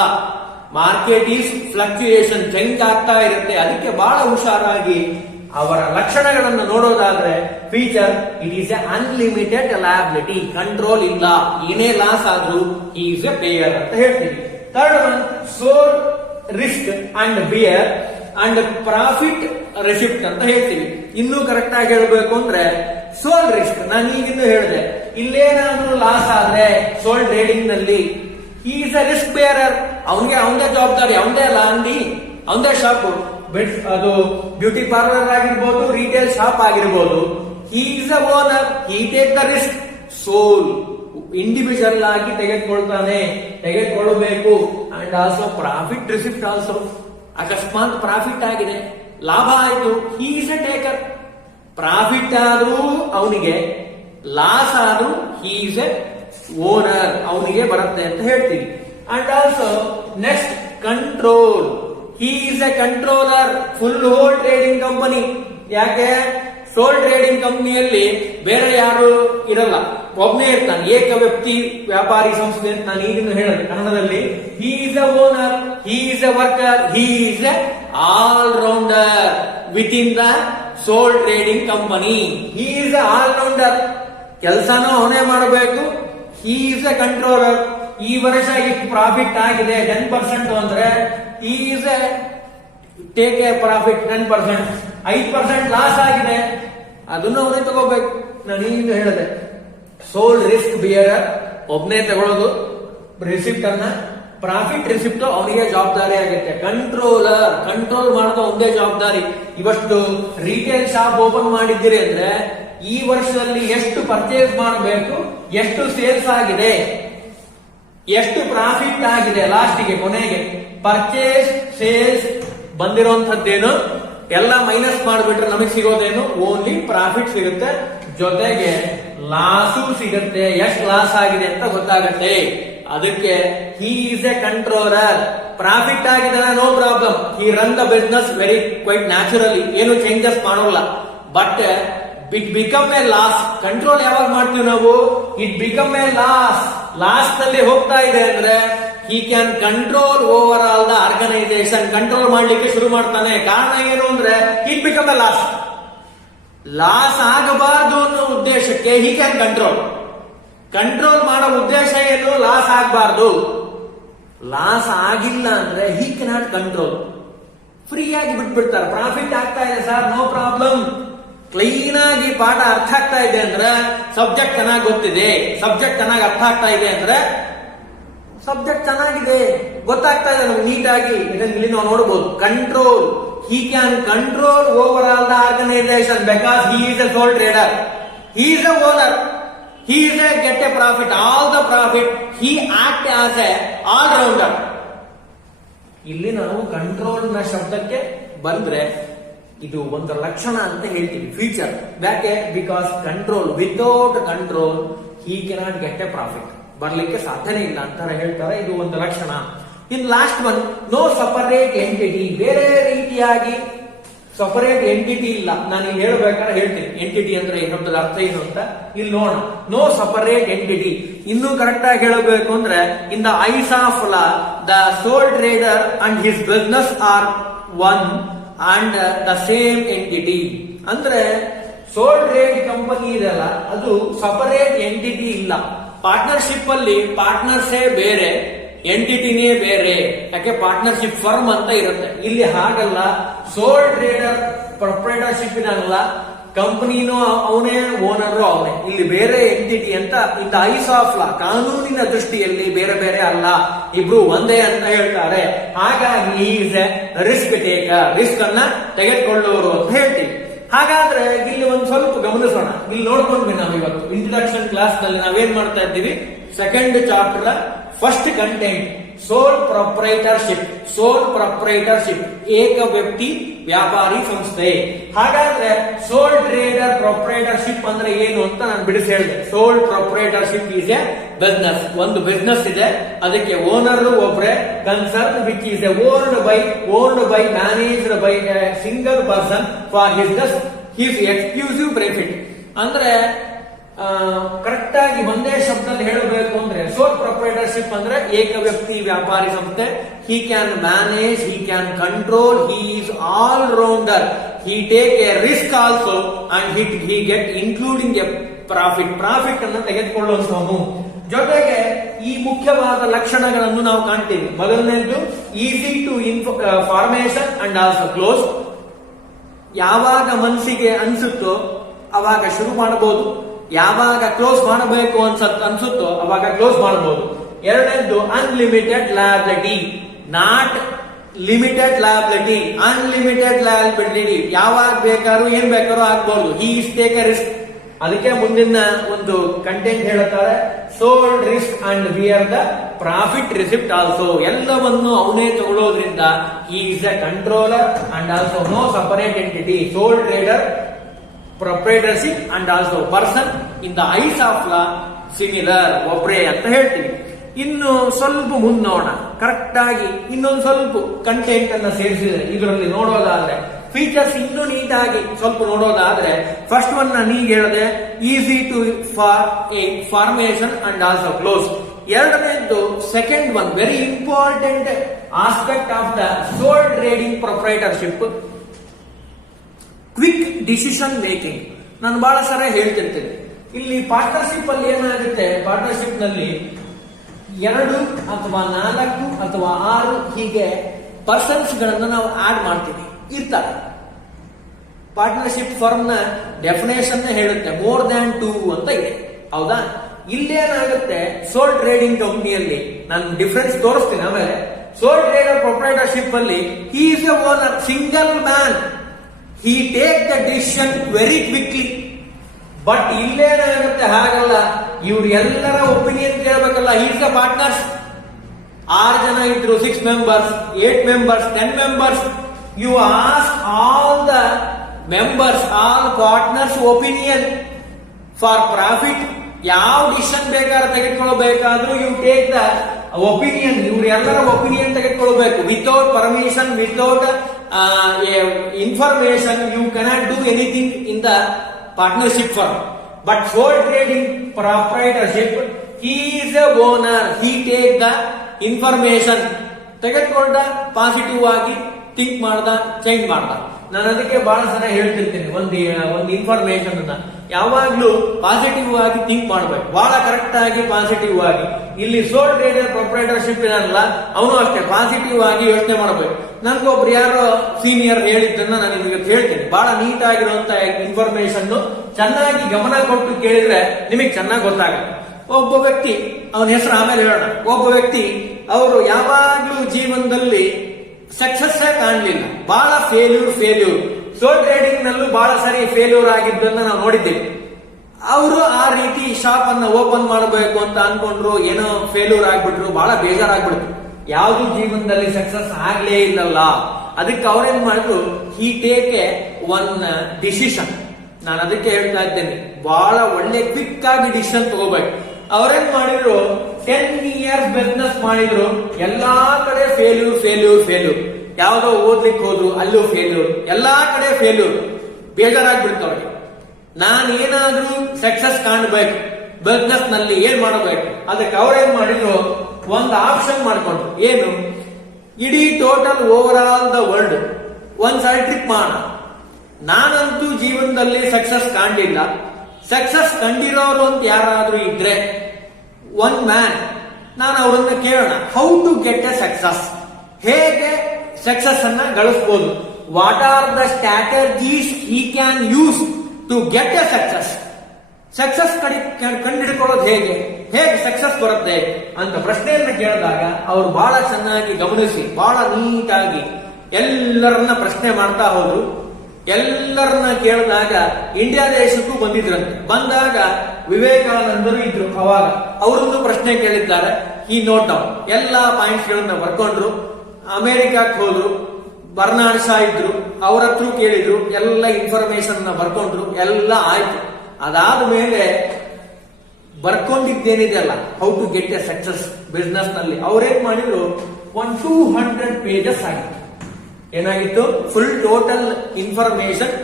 ಮಾರ್ಕೆಟ್ ಈಸ್ ಫ್ಲಕ್ಚುಯೇಷನ್, ಚೇಂಜ್ ಆಗ್ತಾ ಇರುತ್ತೆ. ಅದಕ್ಕೆ ಬಹಳ ಹುಷಾರಾಗಿ ಅವರ ಲಕ್ಷಣಗಳನ್ನು ನೋಡೋದಾದ್ರೆ, feature, it is a unlimited liability, control ಇಲ್ಲ, ಏನೇ ಲಾಸ್ ಆದ್ರೂ ಹಿ ಈಸ್ ಎ ಪೇಯರ್ ಅಂತ ಹೇಳ್ತೀವಿ. Third one, sole risk and bear and profit receipt ಅಂತ ಹೇಳ್ತೀವಿ. ಇನ್ನೂ ಕರೆಕ್ಟ್ ಆಗಿ ಹೇಳ್ಬೇಕು ಅಂದ್ರೆ, ಸೋಲ್ ರಿಸ್ಕ್ ನಾನು ಈಗಿಂದ ಹೇಳಿದೆ. ಇಲ್ಲೇನಾದ್ರೂ ಲಾಸ್ ಆದ್ರೆ ಸೋಲ್ ಟ್ರೇಡಿಂಗ್ ನಲ್ಲಿ he is a risk bearer. ಅವನದೇ ಜವಾಬ್ದಾರಿ, ಅವನದೇ ಅಲ್ಲ ಅಂಗಡಿ, ಅವನದೇ ಶಾಪ್, ಅದು ಬ್ಯೂಟಿ ಪಾರ್ಲರ್ ಆಗಿರ್ಬೋದು, ರಿಟೇಲ್ ಶಾಪ್ ಆಗಿರ್ಬೋದು. He is a owner, he take the risk. Sole individual ಆಗಿ ತೆಗೆದುಕೊಳ್ಳಬೇಕು. And also profit receipt also. ಅಕಸ್ಮಾತ್ ಪ್ರಾಫಿಟ್ ಆಗಿದೆ, ಲಾಭ ಆಯ್ತು, he is a taker. Profit ಆದ್ರೂ ಅವನಿಗೆ, ಲಾಸ್ ಆದ್ರೂ ಹಿ ಈಸ್ ಎ ಓನರ್, ಅವನಿಗೆ ಬರುತ್ತೆ ಅಂತ ಹೇಳ್ತೀವಿ. And also next, control. He is a controller, full whole trading company. ಯಾಕೆ? ಸೋಲ್ ಟ್ರೇಡಿಂಗ್ ಕಂಪನಿಯಲ್ಲಿ ಬೇರೆ ಯಾರು ಇರಲ್ಲ, ಒಬ್ಬನೇ ಇರ್ತಾನೆ, ಏಕ ವ್ಯಕ್ತಿ ವ್ಯಾಪಾರಿ ಸಂಸ್ಥೆ ಅಂತ ನಾನು ಈಗಿನ ಹೇಳಿದೆ ಕನ್ನಡದಲ್ಲಿ. He is a owner, he is a worker, he is a all rounder within the sole trading company. He is a all rounder, ಕೆಲಸನೂ ಅವನೇ ಮಾಡಬೇಕು. He is a controller. ಈ ವರ್ಷ ಇಷ್ಟು ಪ್ರಾಫಿಟ್ ಆಗಿದೆ 10% ಅಂದ್ರೆ he is a take a profit 10%. 5% loss ಆಗಿದೆ, ಅದನ್ನು ಅವನೇ ತಗೋಬೇಕು. ನಾನು ಈಗ ಹೇಳಿದೆ, ಸೋಲ್ ರಿಸ್ಕ್ ಬಿಯರ್ ಒಬ್ನೇ ತಗೊಳ್ಳೋದು ರಿಸಿಪ್ಟ್ ಅನ್ನ, ಪ್ರಾಫಿಟ್ ರಿಸಿಪ್ಟ್ ಅವನಿಗೆ ಜವಾಬ್ದಾರಿ ಆಗುತ್ತೆ. ಕಂಟ್ರೋಲರ್, ಕಂಟ್ರೋಲ್ ಮಾಡೋದು ಒಂದೇ ಜವಾಬ್ದಾರಿ. ಇವತ್ತು ರಿಟೇಲ್ ಶಾಪ್ ಓಪನ್ ಮಾಡಿದ್ದೀರಿ ಅಂದ್ರೆ ಈ ವರ್ಷದಲ್ಲಿ ಎಷ್ಟು ಪರ್ಚೇಸ್ ಮಾಡಬೇಕು, ಎಷ್ಟು ಸೇಲ್ಸ್ ಆಗಿದೆ, ಎಷ್ಟು ಪ್ರಾಫಿಟ್ ಆಗಿದೆ, ಲಾಸ್ಟಿಗೆ ಕೊನೆಗೆ ಪರ್ಚೇಸ್ ಸೇಲ್ಸ್ ಬಂದಿರುವಂತದ್ದೇನು ಎಲ್ಲ ಮೈನಸ್ ಮಾಡಿಬಿಟ್ರೆ ನಮಗೆ ಸಿಗೋದೇನು? ಓನ್ಲಿ ಪ್ರಾಫಿಟ್ ಸಿಗುತ್ತೆ, ಜೊತೆಗೆ ಲಾಸು ಸಿಗುತ್ತೆ. ಎಷ್ಟು ಲಾಸ್ ಆಗಿದೆ ಅಂತ ಗೊತ್ತಾಗತ್ತೆ. ಅದಕ್ಕೆ he is a controller. Profit ಆಗಿದ್ದಾನೆ, no problem. He run the business very quite naturally, ಏನು ಚೇಂಜಸ್ ಮಾಡೋಲ್ಲ. But it become a loss. Control ಯಾವಾಗ ಮಾಡ್ತೀವಿ ನಾವು? It become a loss. Loss ನಲ್ಲಿ ಹೋಗ್ತಾ ಇದೆ ಅಂದ್ರೆ he can control over all the organisation. Control ಮಾಡ್ಲಿಕ್ಕೆ ಶುರು ಮಾಡ್ತಾನೆ. ಕಾರಣ ಏನು ಅಂದ್ರೆ it become a loss. Loss ಆಗಬಾರದು ಅನ್ನೋ ಉದ್ದೇಶಕ್ಕೆ ಹಿ ಕ್ಯಾನ್ ಕಂಟ್ರೋಲ್ ಮಾಡೋ ಉದ್ದೇಶ ಏನು? ಲಾಸ್ ಆಗಬಾರ್ದು. ಲಾಸ್ ಆಗಿಲ್ಲ ಅಂದ್ರೆ ಹಿ ಕೆನಾಟ್ ಕಂಟ್ರೋಲ್. ಫ್ರೀ ಆಗಿ ಬಿಟ್ಬಿಡ್ತಾರೆ. ಪ್ರಾಫಿಟ್ ಆಗ್ತಾ ಇದೆ ಸರ್, ನೋ ಪ್ರಾಬ್ಲಮ್. ಕ್ಲೀನ್ ಆಗಿ ಪಾಠ ಅರ್ಥ ಆಗ್ತಾ ಇದೆ ಅಂದ್ರೆ ಸಬ್ಜೆಕ್ಟ್ ಚೆನ್ನಾಗಿ ಗೊತ್ತಿದೆ, ಸಬ್ಜೆಕ್ಟ್ ಚೆನ್ನಾಗಿ ಅರ್ಥ ಆಗ್ತಾ ಇದೆ ಅಂದ್ರೆ ಸಬ್ಜೆಕ್ಟ್ ಚೆನ್ನಾಗಿದೆ, ಗೊತ್ತಾಗ್ತಾ ಇದೆ ನಮ್ಗೆ ನೀಟಾಗಿ. ಇಲ್ಲಿ ನಾವು ನೋಡಬಹುದು control. He can control over all the organisation because he is a sole trader. He is a owner. He is a get a profit, all the profit. He act as a all rounder. ಇಲ್ಲಿ ನಾವು control ನ ಶಬ್ದಕ್ಕೆ ಬಂದ್ರೆ ಇದು ಒಂದು ಲಕ್ಷಣ ಅಂತ ಹೇಳ್ತೀವಿ, ಫೀಚರ್. ಯಾಕೆ? Because control, without control he cannot get a profit. ಬರ್ಲಿಕ್ಕೆ ಸಾಧ್ಯನೇ ಇಲ್ಲ ಅಂತ ಹೇಳ್ತಾರೆ. ಇದು ಒಂದು ಲಕ್ಷಣ. In last one, no separate entity. ಬೇರೆ ರೀತಿಯಾಗಿ ಸಪರೇಟ್ ಎಂಟಿಟಿ ಇಲ್ಲ. ನಾನು ಇಲ್ಲಿ ಹೇಳ್ಬೇಕಾದ್ರೆ ಹೇಳ್ತೀನಿ ಎಂಟಿಟಿ ಅಂದ್ರೆ ಏನೊಂದು ಅರ್ಥ ಏನು ಅಂತ. ಇಲ್ಲಿ ನೋಡೋಣ. No separate entity. ಇನ್ನೂ ಕರೆಕ್ಟ್ ಆಗಿ ಹೇಳಬೇಕು ಅಂದ್ರೆ in the eyes of law the sole trader and his business are one and the same entity. ಅಂದ್ರೆ ಸೋಲ್ ಟ್ರೇಡ್ ಕಂಪನಿ ಇದೆಲ್ಲ ಅದು ಸಪರೇಟ್ ಎಂಟಿಟಿ ಇಲ್ಲ. ಪಾರ್ಟ್ನರ್ಶಿಪ್ ಅಲ್ಲಿ ಪಾರ್ಟ್ನರ್ಸೇ ಬೇರೆ, ಎಂಟಿಟಿನೇ ಬೇರೆ. ಯಾಕೆ? ಪಾರ್ಟ್ನರ್ಶಿಪ್ ಫರ್ಮ್ ಅಂತ ಇರುತ್ತೆ. ಇಲ್ಲಿ ಹಾಗಲ್ಲ. ಸೋಲ್ ಟ್ರೇಡರ್ ಪ್ರೊಪ್ರೈಟರ್ಶಿಪ್ ಇರಲ್ಲ, ಕಂಪನಿನೂ ಅವನೇ, ಓನರು ಅವನೇ. ಇಲ್ಲಿ ಬೇರೆ ಎಂಟಿಟಿ ಅಂತ ಇನ್ ದ ಐಸ್ ಆಫ್ ಲಾ, ಕಾನೂನಿನ ದೃಷ್ಟಿಯಲ್ಲಿ ಬೇರೆ ಬೇರೆ ಅಲ್ಲ, ಇಬ್ರು ಒಂದೇ ಅಂತ ಹೇಳ್ತಾರೆ. ಹಾಗಾಗಿ is a risk taker. Risk ಅನ್ನ ತೆಗೆದುಕೊಳ್ಳುವರು ಅಂತ ಹೇಳ್ತೀವಿ. ಹಾಗಾದ್ರೆ ಇಲ್ಲಿ ಒಂದು ಸ್ವಲ್ಪ ಗಮನಿಸೋಣ. ಇಲ್ಲಿ ನೋಡ್ಕೊಂಡ್ವಿ ನಾವು ಇವತ್ತು ಇಂಟ್ರಡಕ್ಷನ್ ಕ್ಲಾಸ್ ನಲ್ಲಿ ನಾವೇನ್ ಮಾಡ್ತಾ ಇದ್ದೀವಿ? ಸೆಕೆಂಡ್ ಚಾಪ್ಟರ್ ಫಸ್ಟ್ ಕಂಟೆಂಟ್ ಸೋಲ್ ಪ್ರೊಪ್ರೈಟರ್ಶಿಪ್. ಸೋಲ್ ಪ್ರೊಪ್ರೈಟರ್ಶಿಪ್ ಏಕ ವ್ಯಕ್ತಿ ವ್ಯಾಪಾರಿ ಸಂಸ್ಥೆ. ಹಾಗಾದ್ರೆ ಸೋಲ್ ಟ್ರೇಡರ್ ಪ್ರೊಪ್ರೈಟರ್ಶಿಪ್ ಅಂದ್ರೆ ಏನು ಅಂತ ನಾನು ಬಿಡಿಸಿ ಹೇಳಿದೆ. Sole proprietorship is a business. ಒಂದು ಬಿಸ್ನೆಸ್ ಇದೆ, ಅದಕ್ಕೆ ಓನರ್ ಒಬ್ರೆ, concern which is a owned by managed by a single person for his exclusive benefit. ಅಂದ್ರೆ ಕರೆಕ್ಟ್ ಆಗಿ ಒಂದೇ ಶಬ್ದದಲ್ಲಿ ಹೇಳಬೇಕು ಅಂದ್ರೆ ಸೋಲ್ ಪ್ರೊಪ್ರೈಟರ್ಶಿಪ್ ಅಂದ್ರೆ ಏಕ ವ್ಯಕ್ತಿ ವ್ಯಾಪಾರಿ ಸಂಸ್ಥೆ. He can manage, he can control, he is all rounder, he take a risk also and he get including a profit ಅನ್ನು ತೆಗೆದುಕೊಳ್ಳುವಂತವನು. ಜೊತೆಗೆ ಈ ಮುಖ್ಯವಾದ ಲಕ್ಷಣಗಳನ್ನು ನಾವು ಕಾಣ್ತೀವಿ. ಮೊದಲನೇದು easy to formation and also close. ಯಾವಾಗ ಮನಸ್ಸಿಗೆ ಅನ್ಸುತ್ತೋ ಅವಾಗ ಶುರು ಮಾಡಬಹುದು, ಯಾವಾಗ ಕ್ಲೋಸ್ ಮಾಡಬೇಕು ಅನ್ಸುತ್ತೋ ಅವಾಗ ಕ್ಲೋಸ್ ಮಾಡಬಹುದು. ಎರಡನೇದು unlimited liability, not limited liability, unlimited liability. ಯಾವಾಗ ಬೇಕಾದ್ರೂ ಏನ್ ಬೇಕಾದ್ರೂ ಆಗ್ಬಹುದು. He is take a risk. ಅದಕ್ಕೆ ಮುಂದಿನ ಒಂದು ಕಂಟೆಂಟ್ ಹೇಳುತ್ತಾರೆ, sold risk and bear the profit receipt also. ಎಲ್ಲವನ್ನು ಅವನೇ ತಗೊಳ್ಳೋದ್ರಿಂದ he is a controller and also no separate entity. Sole trader proprietorship and also person in the eyes of law similar, ಒಬ್ರೇ ಅಂತ ಹೇಳ್ತೀವಿ. ಇನ್ನು ಸ್ವಲ್ಪ ಮುಂದೆ ನೋಡೋಣ. ಕರೆಕ್ಟ್ ಆಗಿ ಇನ್ನೊಂದು ಸ್ವಲ್ಪ ಕಂಟೆಂಟ್ ಅನ್ನ ಸೇರಿಸಿದ್ರೆ ಇದರಲ್ಲಿ ನೋಡೋದಾದ್ರೆ ಫೀಚರ್ಸ್ ಇನ್ನೂ ನೀಟಾಗಿ ಸ್ವಲ್ಪ ನೋಡೋದಾದ್ರೆ ಫಸ್ಟ್ ಒನ್ ನಾನು ಈಗ ಹೇಳಿದೆ, easy to formation and also close. ಎರಡನೇದ್ದು second one very important aspect of the sole trading proprietorship, quick decision making. ನಾನು ಬಹಳ ಸಲ ಹೇಳ್ತಿರ್ತೇನೆ, ಇಲ್ಲಿ ಪಾರ್ಟ್ನರ್ಶಿಪ್ ಅಲ್ಲಿ ಏನಾಗುತ್ತೆ, ಪಾರ್ಟ್ನರ್ಶಿಪ್ ನಲ್ಲಿ 2 ಅಥವಾ 4 ಅಥವಾ 6 ಹೀಗೆ ಪರ್ಸನ್ಸ್ ಗಳನ್ನ ನಾವು ಆಡ್ ಮಾಡ್ತೀವಿ, ಇರ್ತಾರೆ. ಪಾರ್ಟ್ನರ್ಶಿಪ್ ಫರ್ಮ್ ನ ಡೆಫಿನೇಷನ್ ಹೇಳುತ್ತೆ ಮೋರ್ ದ್ಯಾನ್ 2 ಅಂತ ಇದೆ, ಹೌದಾ? ಇಲ್ಲೇನಾಗುತ್ತೆ ಸೋಲ್ ಟ್ರೇಡಿಂಗ್ ಕಂಪನಿಯಲ್ಲಿ, ನಾನು ಡಿಫರೆನ್ಸ್ ತೋರಿಸ್ತೀನಿ ಆಮೇಲೆ. ಸೋಲ್ ಟ್ರೇಡರ್ ಪ್ರೊಪ್ರೈಟರ್ಶಿಪ್ ಅಲ್ಲಿ he is a owner, single man, he take the decision very quickly. But ಇಲ್ಲೇನಾಗುತ್ತೆ ಹಾಗಲ್ಲ, ಇವ್ರು ಎಲ್ಲರ ಒಪಿನಿಯನ್ ಕೇಳಬೇಕಲ್ಲ. ಈಸ್ ದ ಪಾರ್ಟ್ನರ್ಸ್ 6 ಜನ ಇದ್ರು, 6 members, 8 members, 10 members. You ask all the members, all partners opinion for profit ಯಾವ decision ಬೇಕಾದ್ರೆ ತೆಗೆದುಕೊಳ್ಬೇಕಾದ್ರೂ ಯು ಟೇಕ್ ದ ಒಪಿನಿಯನ್, ಇವ್ರ ಎಲ್ಲರ ಒಪಿನಿಯನ್ ತೆಗೆದುಕೊಳ್ಬೇಕು. Without permission, without information you cannot do anything in the partnership firm. But sole trading proprietorship, he is a owner, he take the information, ತೆಗೆದುಕೊಂಡ positive ಆಗಿ think ಮಾಡ್ದ, change ಮಾಡ್ದ. ನಾನು ಅದಕ್ಕೆ ಬಹಳ ಸಲ ಹೇಳ್ತಿರ್ತೇನೆ, ಒಂದು ಇನ್ಫಾರ್ಮೇಶನ್ ಅನ್ನ ಯಾವಾಗ್ಲೂ ಪಾಸಿಟಿವ್ ಆಗಿ ಥಿಂಕ್ ಮಾಡ್ಬೇಕು, ಬಹಳ ಕರೆಕ್ಟ್ ಆಗಿ ಪಾಸಿಟಿವ್ ಆಗಿ. ಇಲ್ಲಿ ಸೋಲ್ ಟ್ರೇಡರ್ ಪ್ರೊಪ್ರೈಟರ್ಶಿಪ್ ಇರಲ್ಲ, ಅವನು ಅಷ್ಟೇ ಪಾಸಿಟಿವ್ ಆಗಿ ಯೋಚನೆ ಮಾಡಬೇಕು. ನನ್ಗೊಬ್ರು ಯಾರೋ ಸೀನಿಯರ್ ಹೇಳಿದ್ದನ್ನ ನಾನು ನಿಮಗೆ ಹೇಳ್ತೇನೆ. ಬಹಳ ನೀಟ್ ಆಗಿರುವಂತ ಇನ್ಫಾರ್ಮೇಶನ್ ಚೆನ್ನಾಗಿ ಗಮನ ಕೊಟ್ಟು ಕೇಳಿದ್ರೆ ನಿಮಗೆ ಚೆನ್ನಾಗಿ ಗೊತ್ತಾಗುತ್ತೆ. ಒಬ್ಬ ವ್ಯಕ್ತಿ, ಅವನ ಹೆಸರು ಆಮೇಲೆ ಹೇಳೋಣ, ಒಬ್ಬ ವ್ಯಕ್ತಿ ಅವರು ಯಾವಾಗ್ಲೂ ಜೀವನದಲ್ಲಿ ಸಕ್ಸಸ್ ಕಾಣಲಿಲ್ಲ, ಬಹಳ ಫೇಲ್ಯೂರ್. ಸೋಲ್ ಟ್ರೇಡಿಂಗ್ ನಲ್ಲೂ ಬಹಳ ಸರಿ ಫೇಲ್ಯೂರ್ ಆಗಿದ್ದನ್ನ ನಾವು ನೋಡಿದ್ದೇವೆ. ಅವರು ಆ ರೀತಿ ಶಾಪ್ ಅನ್ನ ಓಪನ್ ಮಾಡಬೇಕು ಅಂತ ಅನ್ಕೊಂಡ್ರು, ಏನೋ ಫೇಲ್ಯೂರ್ ಆಗ್ಬಿಟ್ರು, ಬಹಳ ಬೇಜಾರಾಗ್ಬಿಡ್ತು, ಯಾವ್ದು ಜೀವನದಲ್ಲಿ ಸಕ್ಸಸ್ ಆಗ್ಲೇ ಇಲ್ಲಲ್ಲ. ಅದಕ್ಕೆ ಅವ್ರೇನ್ ಮಾಡಿದ್ರು, ಹಿ ಟೇಕ್ ಎ ಒನ್ ಡಿಸಿಷನ್. ನಾನು ಅದಕ್ಕೆ ಹೇಳ್ತಾ ಇದ್ದೇನೆ, ಬಹಳ ಒಳ್ಳೆ ಕ್ವಿಕ್ ಆಗಿ ಡಿಸಿಷನ್ ತಗೋಬೇಕು. ಅವ್ರೇನ್ ಮಾಡಿದ್ರು, 10 years ಬಿಸ್ನೆಸ್ ಮಾಡಿದ್ರು, ಎಲ್ಲಾ ಕಡೆ ಫೇಲ್ಯೂರ್. ಯಾವ್ದೋ ಓದ್ಲಿಕ್ಕೆ ಹೋದ್ರು, ಅಲ್ಲೂ ಫೇಲ್ಯೂರ್, ಎಲ್ಲಾ ಕಡೆ ಫೇಲ್ಯೂರ್. ಬೇಜಾರಾಗ್ಬಿಡ್ತು ಅವ್ರಿಗೆ. ನಾನು ಏನಾದ್ರೂ ಸಕ್ಸಸ್ ಕಾಣಬೇಕು ಬಿಸ್ನೆಸ್ ನಲ್ಲಿ, ಏನ್ ಮಾಡಬೇಕು? ಅದಕ್ಕೆ ಅವ್ರೇನ್ ಮಾಡಿದ್ರು, ಒಂದು ಆಪ್ಷನ್ ಮಾಡ್ಕೊಂಡ್ರು. ಏನು? ಇಡೀ total over all the world ಒಂದ್ಸಾರಿ ಟ್ರಿಪ್ ಮಾಡೋಣ. ನಾನಂತೂ ಜೀವನದಲ್ಲಿ ಸಕ್ಸಸ್ ಕಾಣಲಿಲ್ಲ, ಸಕ್ಸಸ್ ಕಂಡಿರೋರು ಅಂತ ಯಾರಾದ್ರೂ ಇದ್ರೆ ಒನ್ ಮ್ಯಾನ್, ನಾನು ಅವರನ್ನ ಕೇಳೋಣ, how to get a success, ಹೇಗೆ ಸಕ್ಸಸ್ ಅನ್ನ ಗಳಿಸಬಹುದು, what are the strategies he can use to get a success ಕಂಡಿಡ್ಕೊಳ್ಳೋದು ಹೇಗೆ ಸಕ್ಸಸ್ ಬರುತ್ತೆ ಅಂತ ಪ್ರಶ್ನೆಯನ್ನ ಕೇಳಿದಾಗ ಅವರು ಬಹಳ ಚೆನ್ನಾಗಿ ಗಮನಿಸಿ, ಬಹಳ ನೀಟಾಗಿ ಎಲ್ಲರನ್ನ ಪ್ರಶ್ನೆ ಮಾಡ್ತಾ ಹೋದ್ರು. ಎಲ್ಲರನ್ನ ಕೇಳಿದಾಗ ಇಂಡಿಯಾ ದೇಶಕ್ಕೂ ಬಂದಿದ್ರಂತೆ. ಬಂದಾಗ ವಿವೇಕಾನಂದರು ಇದ್ರು, ಅವಾಗ ಅವರನ್ನು ಪ್ರಶ್ನೆ ಕೇಳಿದ್ದಾರೆ. ಈ ನೋಟ್ ಡೌನ್ ಎಲ್ಲಾ ಪಾಯಿಂಟ್ಸ್ ಗಳನ್ನ ಬರ್ಕೊಂಡ್ರು. ಅಮೆರಿಕಕ್ಕೆ ಹೋದ್ರು, ಬರ್ನಾಡ್ ಶಾ ಇದ್ರು, ಅವ್ರ ಹತ್ರ ಕೇಳಿದ್ರು, ಎಲ್ಲ ಇನ್ಫಾರ್ಮೇಶನ್ ಬರ್ಕೊಂಡ್ರು, ಎಲ್ಲ ಆಯ್ತು. ಅದಾದ ಮೇಲೆ ಬರ್ಕೊಂಡಿದ್ದೇನಿದೆಯಲ್ಲ, how to get a success business ನಲ್ಲಿ, ಅವ್ರೇನ್ ಮಾಡಿದ್ರು, 200 pages ಆಗಿತ್ತು. ಏನಾಗಿತ್ತು? ಫುಲ್ ಟೋಟಲ್ ಇನ್ಫಾರ್ಮೇಶನ್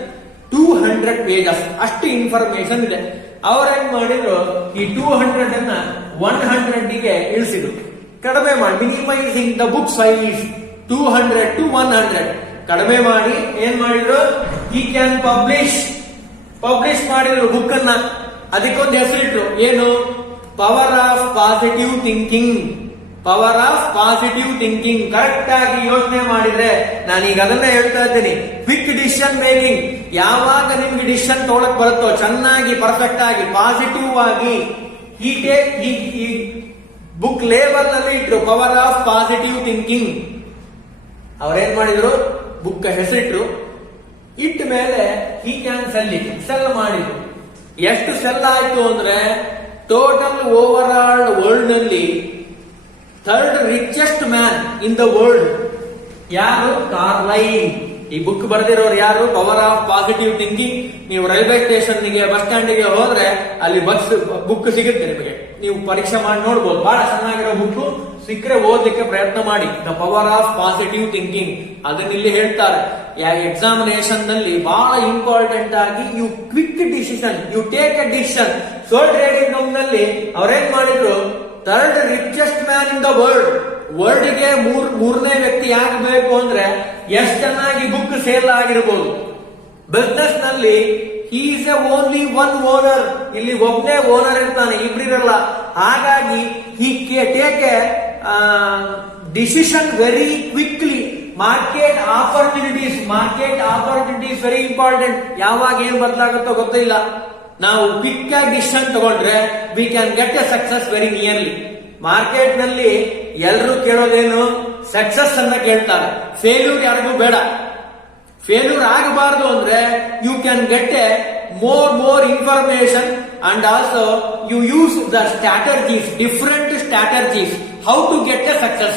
200 pages, ಅಷ್ಟು ಇನ್ಫಾರ್ಮೇಶನ್ ಇದೆ. ಅವ್ರೇನ್ ಮಾಡಿದ್ರು, ಈ 200 ಅನ್ನ 100ಗೆ ಇಳಿಸಿದ್ರು, ಕಡಿಮೆ ಮಾಡಿ, minimising the book size 200 to 100 ಕಡಿಮೆ ಮಾಡಿ ಏನ್ ಮಾಡಿದ್ರು, ಈ ಕ್ಯಾನ್ ಪಬ್ಲಿಷ್ ಮಾಡಿದ್ರು ಬುಕ್ ಅನ್ನ. ಅದಕ್ಕೊಂದು ಹೆಸರಿಟ್ರು, ಏನು? Power of positive thinking. Correct ಆಗಿ ಯೋಚನೆ ಮಾಡಿದ್ರೆ, ನಾನೀಗ ಅದನ್ನ ಹೇಳ್ತಾ ಇದ್ದೀನಿ, ಕ್ವಿಕ್ ಡಿಸಿಷನ್ ಮೇಕಿಂಗ್. ಯಾವಾಗ ನಿಮ್ಗೆ ಡಿಸಿಷನ್ ತಗೊಳಕ್ ಬರುತ್ತೋ ಚೆನ್ನಾಗಿ, ಪರ್ಫೆಕ್ಟ್ ಆಗಿ, ಪಾಸಿಟಿವ್ ಆಗಿ, ಈ ಬುಕ್ ಲೇಬಲ್ ನಲ್ಲಿ ಇಟ್ರು, ಪವರ್ ಆಫ್ ಪಾಸಿಟಿವ್ ಥಿಂಕಿಂಗ್. ಅವ್ರೇನ್ ಮಾಡಿದ್ರು, ಬುಕ್ ಹೆಸರಿಟ್ರು. ಇಟ್ಟ ಮೇಲೆ ಈ ಕ್ಯಾನ್ ಸೆಲ್ ಮಾಡಿದ್ರು. ಎಷ್ಟು ಸೆಲ್ ಆಯ್ತು ಅಂದ್ರೆ, ಟೋಟಲ್ ಓವರ್ ಆಲ್ ವರ್ಲ್ಡ್ ನಲ್ಲಿ 3rd richest man in the world ಯಾರು? ಕಾರ್ಲೈಲ್. ಈ ಬುಕ್ ಬರೆದಿರೋರು ಯಾರು? Power of positive thinking. ನೀವು ರೈಲ್ವೆ ಸ್ಟೇಷನ್ ಗೆ, ಬಸ್ ಸ್ಟ್ಯಾಂಡ್ ಗೆ ಹೋದ್ರೆ ಅಲ್ಲಿ ಬುಕ್ ಸಿಗುತ್ತೆ ನಿಮಗೆ, ನೀವು ಪರೀಕ್ಷೆ ಮಾಡಿ ನೋಡ್ಬೋದು. ಬಹಳ ಚೆನ್ನಾಗಿರೋ ಬುಕ್ ಸಿಕ್ಕರೆ ಓದಲಿಕ್ಕೆ ಪ್ರಯತ್ನ ಮಾಡಿ. The power of positive thinking ಅದನ್ನ ಇಲ್ಲಿ ಹೇಳ್ತಾರೆ. ಎಕ್ಸಾಮಿನೇಷನ್ ನಲ್ಲಿ ಬಹಳ ಇಂಪಾರ್ಟೆಂಟ್ ಆಗಿ, you quick decision, you take a decision. Sole trading ನಲ್ಲಿ ಅವ್ರೇನ್ ಮಾಡಿದ್ರು, 3rd richest man in the world ಗೆ ಮೂರನೇ ವ್ಯಕ್ತಿ ಆಗಬೇಕು ಅಂದ್ರೆ ಎಷ್ಟು ಚೆನ್ನಾಗಿ ಬುಕ್ ಸೇಲ್ ಆಗಿರ್ಬೋದು. ಬಿಸ್ನೆಸ್ ನಲ್ಲಿ he is a only one owner. ಇಲ್ಲಿ ಒಬ್ಬನೇ ಓನರ್ ಇರ್ತಾನೆ, ಇಬ್ರಿರಲ್ಲ. ಹಾಗಾಗಿ he take a decision very quickly. Market opportunities very important. ಯಾವಾಗ ಏನ್ ಬದಲಾಗುತ್ತೋ ಗೊತ್ತಿಲ್ಲ. ನಾವು ಕ್ವಿಕ್ ಆಗಿ ಡಿಸಿಷನ್ ತಗೊಂಡ್ರೆ we can get a success very nearly. Market ನಲ್ಲಿ ಎಲ್ಲರೂ ಕೇಳೋದೇನು? ಸಕ್ಸಸ್ ಅನ್ನ ಕೇಳ್ತಾರೆ. ಫೇಲ್ಯೂರ್ ಯಾರಿಗೂ ಬೇಡ. ಫೇಲ್ಯೂರ್ ಆಗಬಾರ್ದು ಅಂದ್ರೆ you can get a more information, and also you use the different strategies how to get a success.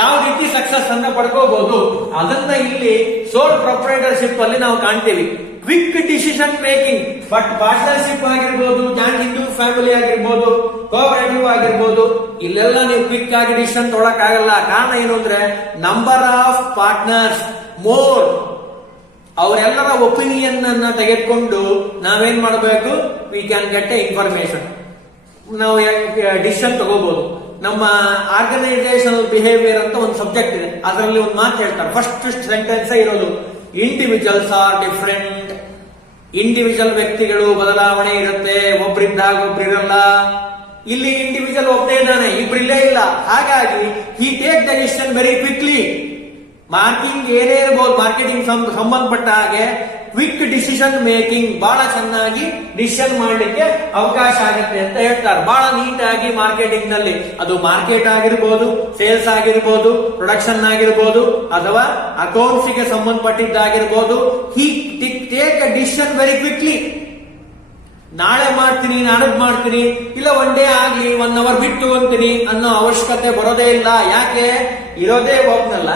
ಯಾವ ರೀತಿ ಸಕ್ಸಸ್ ಅನ್ನ ಪಡ್ಕೋಬಹುದು ಅದನ್ನ ಇಲ್ಲಿ ಸೋಲ್ ಪ್ರೊಪ್ರೈಟರ್ಶಿಪ್ ಅಲ್ಲಿ ನಾವು ಕಾಣ್ತೀವಿ. Quick decision making. But partnership ಆಗಿರ್ಬೋದು, ಜಾಯಿಂಟ್ ಹಿಂದೂ ಫ್ಯಾಮಿಲಿ ಆಗಿರ್ಬೋದು, ಕೋಆಪರೇಟಿವ್ ಆಗಿರ್ಬೋದು, ಇಲ್ಲೆಲ್ಲ ನೀವು ಕ್ವಿಕ್ ಆಗಿ ಡಿಸಿಷನ್ ತೊಗೊಳಕ್ ಆಗಲ್ಲ. ಕಾರಣ ಏನು ಅಂದ್ರೆ ನಂಬರ್ ಆಫ್ ಪಾರ್ಟ್ನರ್ಸ್ ಮೋರ್. ಅವರೆಲ್ಲರ ಒಪಿನಿಯನ್ ಅನ್ನ ತೆಗೆದುಕೊಂಡು ನಾವೇನ್ ಮಾಡಬೇಕು, V can get A information. ನಾವು ಡಿಸಿಷನ್ ತಗೋಬಹುದು. ನಮ್ಮ ಆರ್ಗನೈಸೇಷನಲ್ ಬಿಹೇವಿಯರ್ ಅಂತ ಒಂದು ಸಬ್ಜೆಕ್ಟ್ ಇದೆ, ಅದರಲ್ಲಿ ಒಂದು ಮಾತು ಹೇಳ್ತಾರೆ. ಫಸ್ಟ್ ಸೆಂಟೆನ್ಸ್ ಇರೋದು ಇಂಡಿವಿಜುವಲ್ಸ್ ಆರ್ ಡಿಫರೆಂಟ್. ಇಂಡಿವಿಜುವಲ್ ವ್ಯಕ್ತಿಗಳು ಬದಲಾವಣೆ ಇರುತ್ತೆ, ಒಬ್ರಿದ್ದಾಗ ಒಬ್ರಿರಲ್ಲ. ಇಲ್ಲಿ ಇಂಡಿವಿಜುವಲ್ ಒಬ್ಬನೇ ಇದ್ದಾನೆ, ಇಬ್ರಿಲ್ಲೇ ಇಲ್ಲ. ಹಾಗಾಗಿ he take the decision very quickly. Marking ಏನೇ ಇರಬಹುದು, ಮಾರ್ಕೆಟಿಂಗ್ ಸಂಬಂಧಪಟ್ಟ ಹಾಗೆ ಕ್ವಿಕ್ ಡಿಸಿಷನ್ ಮೇಕಿಂಗ್ ಬಹಳ ಚೆನ್ನಾಗಿ ಡಿಸಿಷನ್ ಮಾಡಲಿಕ್ಕೆ ಅವಕಾಶ ಆಗುತ್ತೆ ಅಂತ ಹೇಳ್ತಾರೆ. ಬಹಳ ನೀಟಾಗಿ ಮಾರ್ಕೆಟಿಂಗ್ ನಲ್ಲಿ, ಅದು ಮಾರ್ಕೆಟ್ ಆಗಿರ್ಬೋದು, ಸೇಲ್ಸ್ ಆಗಿರ್ಬೋದು, ಪ್ರೊಡಕ್ಷನ್ ಆಗಿರ್ಬೋದು, ಅಥವಾ ಅಕೌಂಟ್ಸ್ ಗೆ ಸಂಬಂಧಪಟ್ಟಿದ್ದಾಗಿರ್ಬೋದು, he take a decision very quickly. ನಾಳೆ ಮಾಡ್ತೀನಿ, ನಾಡದ್ ಮಾಡ್ತೀನಿ, ಇಲ್ಲ ಒನ್ ಡೇ ಆಗ್ಲಿ, 1 hour ಬಿಟ್ಟು ಅಂತೀನಿ ಅನ್ನೋ ಅವಶ್ಯಕತೆ ಬರೋದೇ ಇಲ್ಲ. ಯಾಕೆ? ಇರೋದೇ ಒಬ್ನಲ್ಲ,